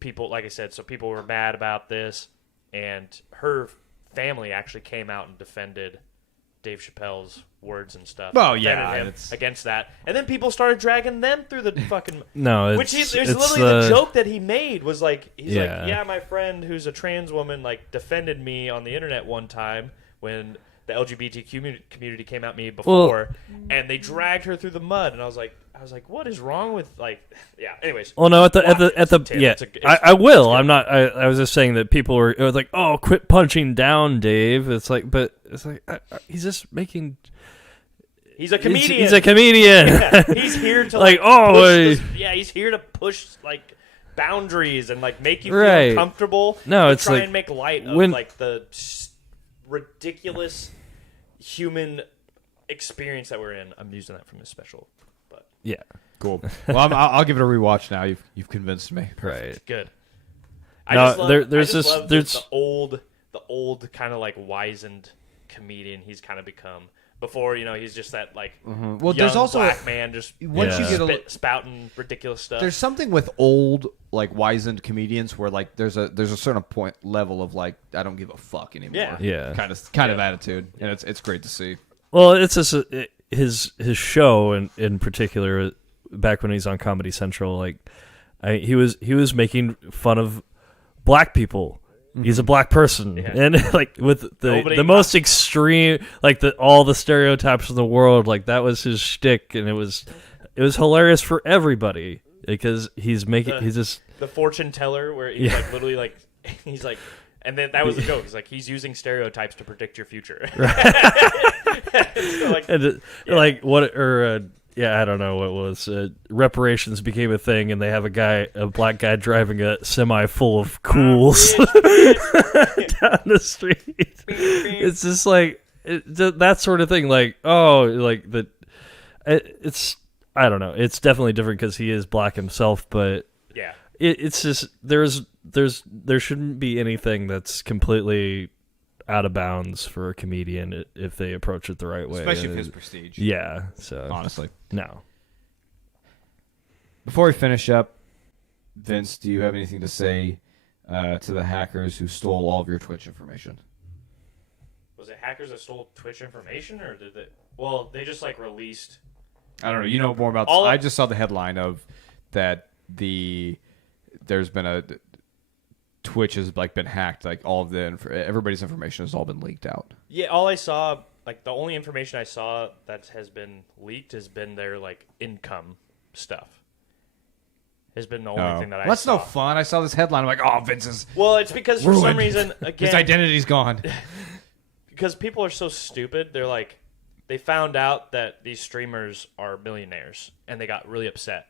people, like I said, so people were mad about this, and her family actually came out and defended Dave Chappelle's words and stuff. Oh yeah, him against that, and then people started dragging them through the fucking. No, there's literally the joke that he made was like, he's like, yeah, my friend who's a trans woman like defended me on the internet one time when the LGBTQ community came at me before, and they dragged her through the mud, and I was like, what is wrong with like, yeah. Anyways, well, no, I will. I'm not. I was just saying that people were like, oh, quit punching down, Dave. It's like, but it's like he's just making. He's a comedian. He's a comedian. Yeah, he's here to like he's here to push like boundaries and like make you Right. feel comfortable. No, and it's try like and make light of when- like the ridiculous human experience that we're in. I'm using that from his special, but Yeah. Cool. Well, I'll give it a rewatch now. You've convinced me. Right. good. No, there's there's the old kind of like wizened comedian he's kind of become. Before, he's just that like Well, young there's also black man just once you get spouting ridiculous stuff. there's something with old like wizened comedians where like there's a certain point level of like I don't give a fuck anymore. Yeah. kind of attitude, and it's great to see. Well, it's just his show in particular. Back when he's on Comedy Central, like he was making fun of black people. He's a black person, and like with the most extreme, like all the stereotypes in the world, like that was his shtick, and it was hilarious for everybody because he's just the fortune teller where he's like literally like he's like, and then that was the joke. He's like he's using stereotypes to predict your future. So, like what or. Yeah, I don't know what it was. Reparations became a thing, and they have a black guy driving a semi full of cools down the street. It's just like that sort of thing. Like, it's I don't know. It's definitely different because he is black himself, but yeah, it's just there shouldn't be anything that's completely out of bounds for a comedian if they approach it the right way, Especially if his prestige. Yeah, so Honestly. no. Before we finish up, Vince, do you have anything to say to the hackers who stole all of your Twitch information? Was it hackers that stole Twitch information, or did they? Well, they just like released. I don't know. You know more about. I just saw the headline of that. There's been a Twitch has like been hacked. Like all of everybody's information has all been leaked out. Yeah, all I saw, like the only information I saw that has been leaked has been their like income stuff. Has been the only thing that I saw. That's no fun. I saw this headline. I'm like, oh, Vince is. Well, it's because for some reason, again, his identity's gone. Because people are so stupid. They're like, they found out that these streamers are millionaires, and they got really upset.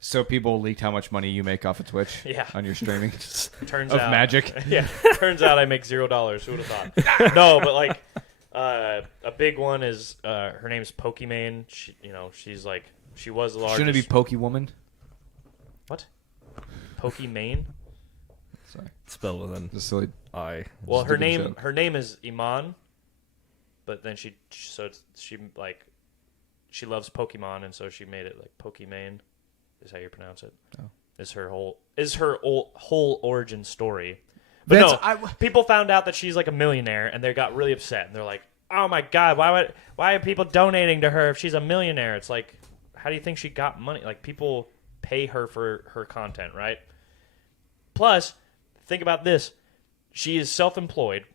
So people leaked how much money you make off of Twitch on your streaming turns of out, magic. Yeah, turns out I make $0. Who would have thought? No, but like a big one is her name's Pokimane. She's like she was the largest. Shouldn't it be Pokewoman? What? Pokimane? Sorry, Spell with an the silly I. Well, her name joke. is Iman, but then she loves Pokemon, and so she made it like Pokimane. Is how you pronounce it. Oh. Is her whole origin story. But people found out that she's like a millionaire, and they got really upset, and they're like, "Oh my god, why are people donating to her if she's a millionaire?" It's like, how do you think she got money? Like people pay her for her content, right? Plus, think about this: she is self-employed.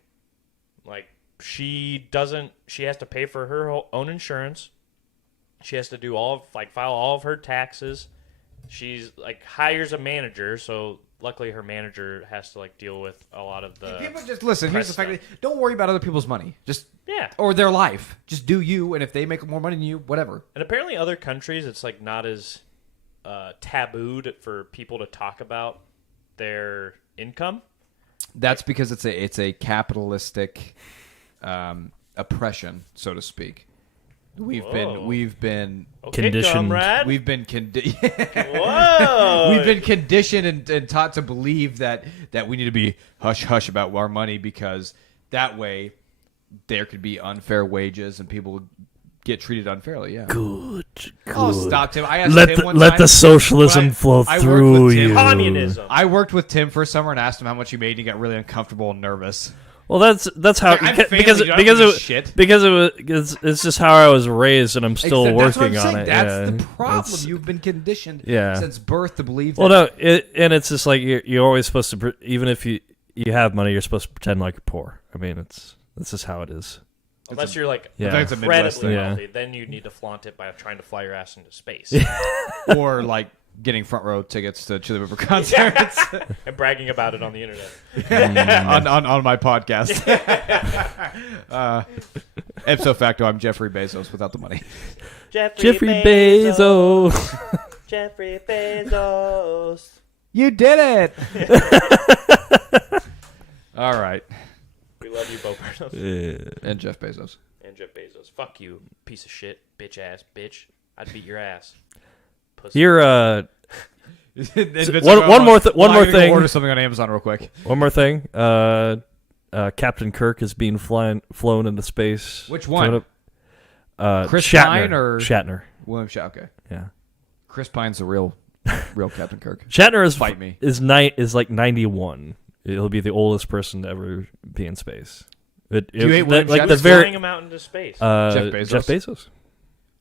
Like she has to pay for her own insurance. She has to do file all of her taxes. She's like hires a manager, so luckily her manager has to like deal with a lot of the people just listen. Here's the fact: don't worry about other people's money, just or their life. Just do you, and if they make more money than you, whatever. And apparently, other countries, it's like not as tabooed for people to talk about their income. That's because it's a capitalistic oppression, so to speak. We've been conditioned. Comrade. We've been Whoa! We've been conditioned and taught to believe that we need to be hush hush about our money because that way there could be unfair wages and people get treated unfairly. Yeah. Good. Oh, stop, Tim! I asked Tim one let time, the socialism flow through you. Communism. I worked with Tim for a summer and asked him how much he made, and he got really uncomfortable and nervous. Well, that's how because it's just how I was raised, and I'm still working on it. That's the problem. You've been conditioned since birth to believe. Well, no, and it's just like you're always supposed to, even if you have money, you're supposed to pretend like you're poor. I mean, that's just how it is. Unless you're like it's a Midwest incredibly thing. wealthy, then you need to flaunt it by trying to fly your ass into space. Or like getting front row tickets to Chili Pepper concerts and bragging about it on the internet on my podcast. Ipso facto, I'm Jeffrey Bezos without the money. Jeffrey Bezos. Jeffrey Bezos. You did it. All right. We love you, Bo Burnham. And Jeff Bezos. And Jeff Bezos. Fuck you, piece of shit, bitch ass bitch. I'd beat your ass. Pussy. You're One more thing. Order something on Amazon real quick. One more thing. Captain Kirk is being flown into space. Which one? Chris Shatner. Pine or Shatner? William Shatner. Okay. Yeah. Chris Pine's the real Captain Kirk. Shatner is Fight me. is like 91. He'll be the oldest person to ever be in space. Do you hate William like Shatner? the flying very him out into space. Jeff Bezos.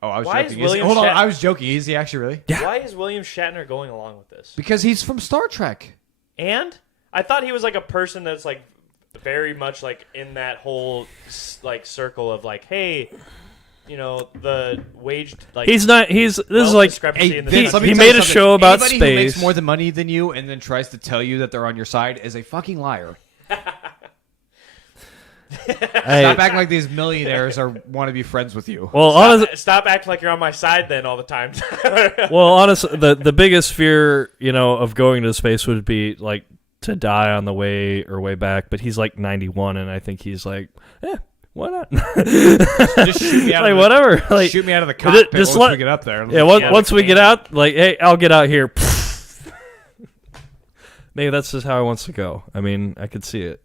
Oh, I was Why joking. is William Hold on, Shat- I was joking. Is he actually really? Yeah. Why is William Shatner going along with this? Because he's from Star Trek. And I thought he was like a person that's like very much like in that whole like circle of like, hey, you know, the wage like He's not. This is like discrepancy in the Vince, let me he tell you made a something. show about Anybody space. who makes more than money than you and then tries to tell you that they're on your side is a fucking liar. Stop acting like these millionaires want to be friends with you. Well, honestly, Stop acting like you're on my side then all the time. honestly, the biggest fear, of going to space would be like to die on the way or way back. But he's like 91, and I think he's like, why not? Just shoot me out. Like of the, whatever. Like shoot me out of the cockpit just once we get up there. Yeah, once we get out, like, hey, I'll get out here. Maybe that's just how he wants to go. I mean, I could see it.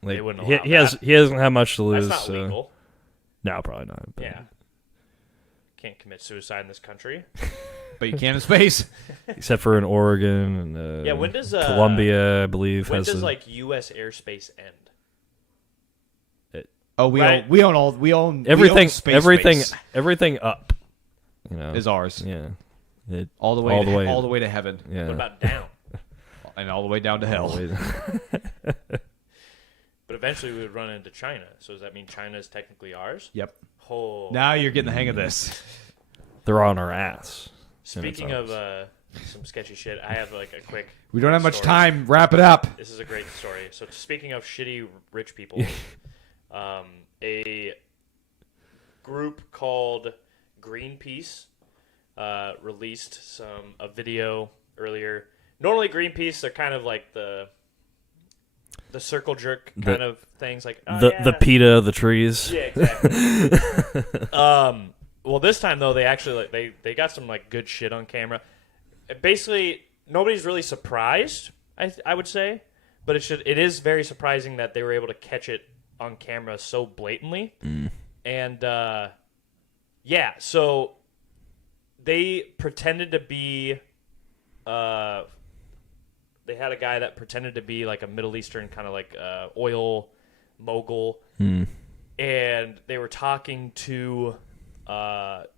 Like They wouldn't allow he doesn't have much to lose. That's not legal. No, probably not. But. Yeah. Can't commit suicide in this country. But you can in space. Except for in Oregon and Yeah, when does Columbia, I believe. when has does a- like U.S. airspace end? Oh, we Right. own everything, space everything, space everything up. is ours. Yeah. All the way to heaven. Yeah. What about down? And all the way down to hell. But eventually we would run into China. So does that mean China is technically ours? Yep. Oh. Now you're getting the hang of this. They're on our ass. Speaking of some sketchy shit, I have like a quick. We don't have much story. time. Wrap it up. This is a great story. So speaking of shitty rich people, a group called Greenpeace released a video earlier. Normally Greenpeace, they're kind of like the circle jerk kind of things, like the PETA of the trees. Yeah, exactly. Well, this time though, they actually they got some like good shit on camera. Basically, nobody's really surprised. I would say, but it is very surprising that they were able to catch it on camera so blatantly. And yeah, so they pretended to be. They had a guy that pretended to be like a Middle Eastern kind of like oil mogul, and they were talking to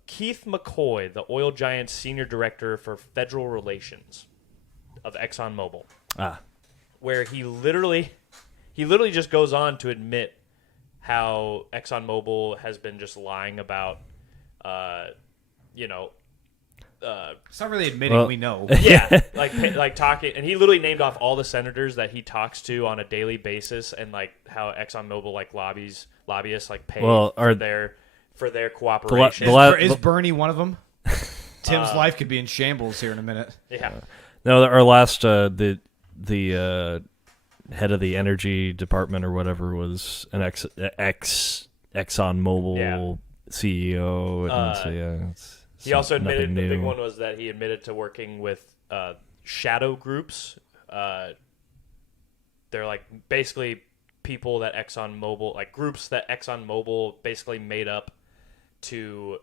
Keith McCoy, the oil giant's senior director for federal relations of ExxonMobil, where he literally just goes on to admit how ExxonMobil has been just lying about, It's not really admitting we know. yeah, like talking, and he literally named off all the senators that he talks to on a daily basis, and like how ExxonMobil like lobbyists like pay for their cooperation. Is Bernie one of them? Tim's life could be in shambles here in a minute. Yeah. No, our last the head of the energy department or whatever was an ExxonMobil CEO. And so, yeah, he also admitted nothing the big new. one was that he admitted to working with shadow groups. They're like basically people that ExxonMobil, like groups that ExxonMobil basically made up to,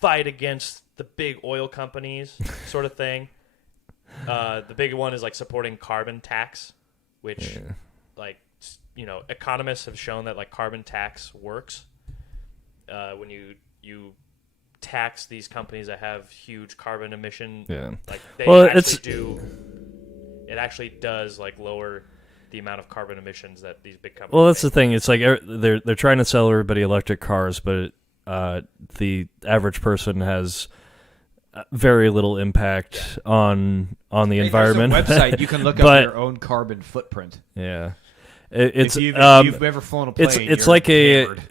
fight against the big oil companies, sort of thing. The big one is like supporting carbon tax, which, economists have shown that like carbon tax works. When you tax these companies that have huge carbon emission, like they it actually does like lower the amount of carbon emissions that these big companies. Well, that's make. the thing. It's like they're trying to sell everybody electric cars, but the average person has very little impact on the environment. There's a website you can look up your own carbon footprint. Yeah, It's if you've ever flown a plane, it's you're like hammered.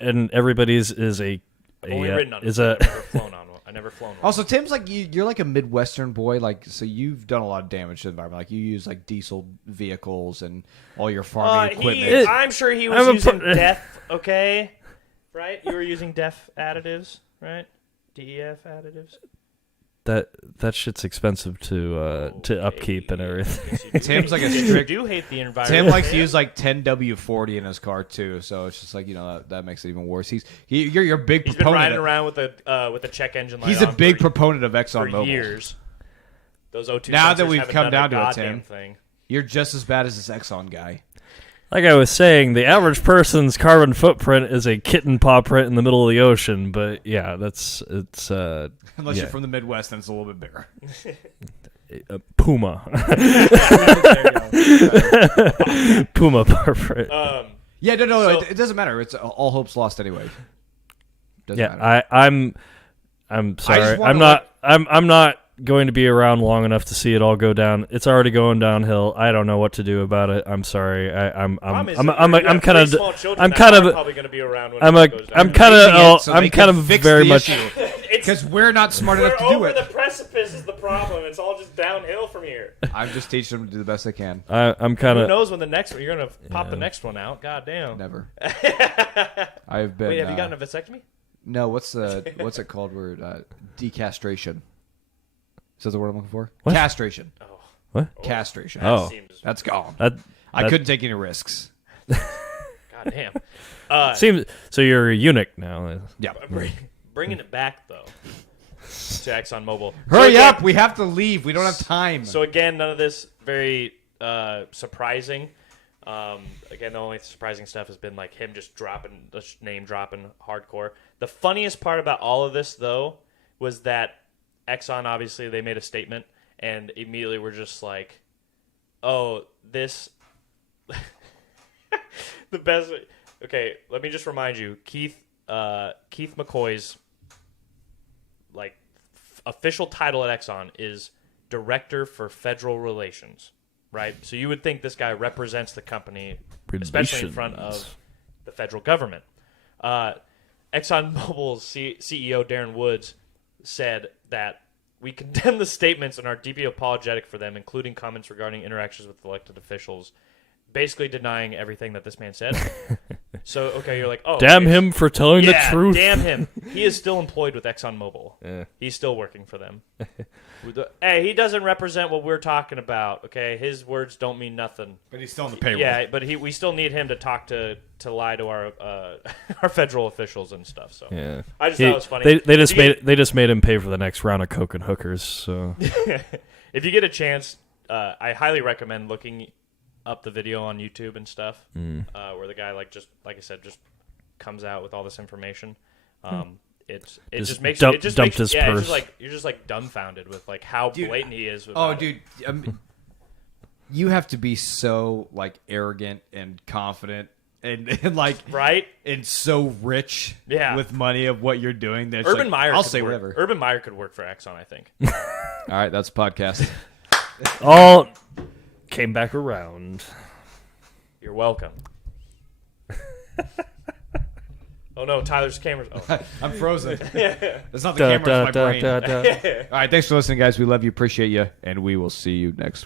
and everybody's is a Only written on is it. a I've never flown on one. I've never flown one. Also, Tim's like you're like a Midwestern boy, like so you've done a lot of damage to the environment. Like you use like diesel vehicles and all your farming equipment. I'm sure he was using DEF. Okay, right? You were using DEF additives, right? DEF additives. That shit's expensive to upkeep and everything. Tim's like a You strict. do hate the environment. Tim likes to use like 10W40 in his car too, so it's just like that makes it even worse. You're a big He's been proponent. riding around with a check engine light. He's a on big for, proponent of for ExxonMobil. years. Those O2 Now that sensors we've haven't come done down a to it, goddamn Tim. thing. You're just as bad as this Exxon guy. Like I was saying, the average person's carbon footprint is a kitten paw print in the middle of the ocean. But yeah, it's Unless you're from the Midwest, then it's a little bit bigger. Puma. Puma paw print. Yeah, no, So- it doesn't matter. It's all hope's lost anyway. Doesn't Yeah, matter. I'm sorry. wanna, I'm not going to be around long enough to see it all go down. It's already going downhill. I don't know what to do about it. I'm sorry. I'm kind of probably going to be around when it goes down. I'm kind of very much. Because we're not smart enough to We're do over it. the precipice is the problem. It's all just downhill from here. I'm just teaching them to do the best they can. I'm kind Who of. knows when the next one you're going to pop the next one out? God damn. Never. I've been. Wait, have you gotten a vasectomy? No, what's it called? Word decastration. Is that the word I'm looking for? What? Castration. Oh. What? Castration. Oh. That's gone. That I couldn't take any risks. God damn. seems so. You're a eunuch now. Yeah. Bringing it back though to ExxonMobil. Hurry So again- up! We have to leave. We don't have time. So again, none of this very surprising. Again, the only surprising stuff has been like him just name dropping hardcore. The funniest part about all of this though was that Exxon, obviously they made a statement and immediately were just like, oh, this the best. Okay, let me just remind you, Keith McCoy's like official title at Exxon is Director for Federal Relations, right? So you would think this guy represents the company, especially in front of the federal government. ExxonMobil's CEO Darren Woods said that we condemn the statements and are deeply apologetic for them, including comments regarding interactions with elected officials, basically denying everything that this man said. So, okay, you're like, oh. Damn okay, him for telling the truth. Damn him. He is still employed with ExxonMobil. Yeah. He's still working for them. Hey, he doesn't represent what we're talking about, okay? His words don't mean nothing. But he's still on the payroll. Yeah, but we still need him to talk to lie to our our federal officials and stuff. So Yeah, I just thought it was funny. They just made him pay for the next round of coke and hookers. So if you get a chance, I highly recommend looking up the video on YouTube and stuff, where the guy like I said, just comes out with all this information. It just makes dumped it just his makes, yeah, purse. you're just like dumbfounded with like how blatant he is. Oh, about it. dude, you have to be so like arrogant and confident and like right and so rich with money of what you're doing. That Urban Meyer. I'll could say work. whatever. Urban Meyer could work for Exxon, I think. All right, that's a podcast. all came back around. You're welcome. Oh no, Tyler's camera's. Oh. I'm frozen. That's not the camera, it's my brain. All right, thanks for listening, guys. We love you, appreciate you, and we will see you next week.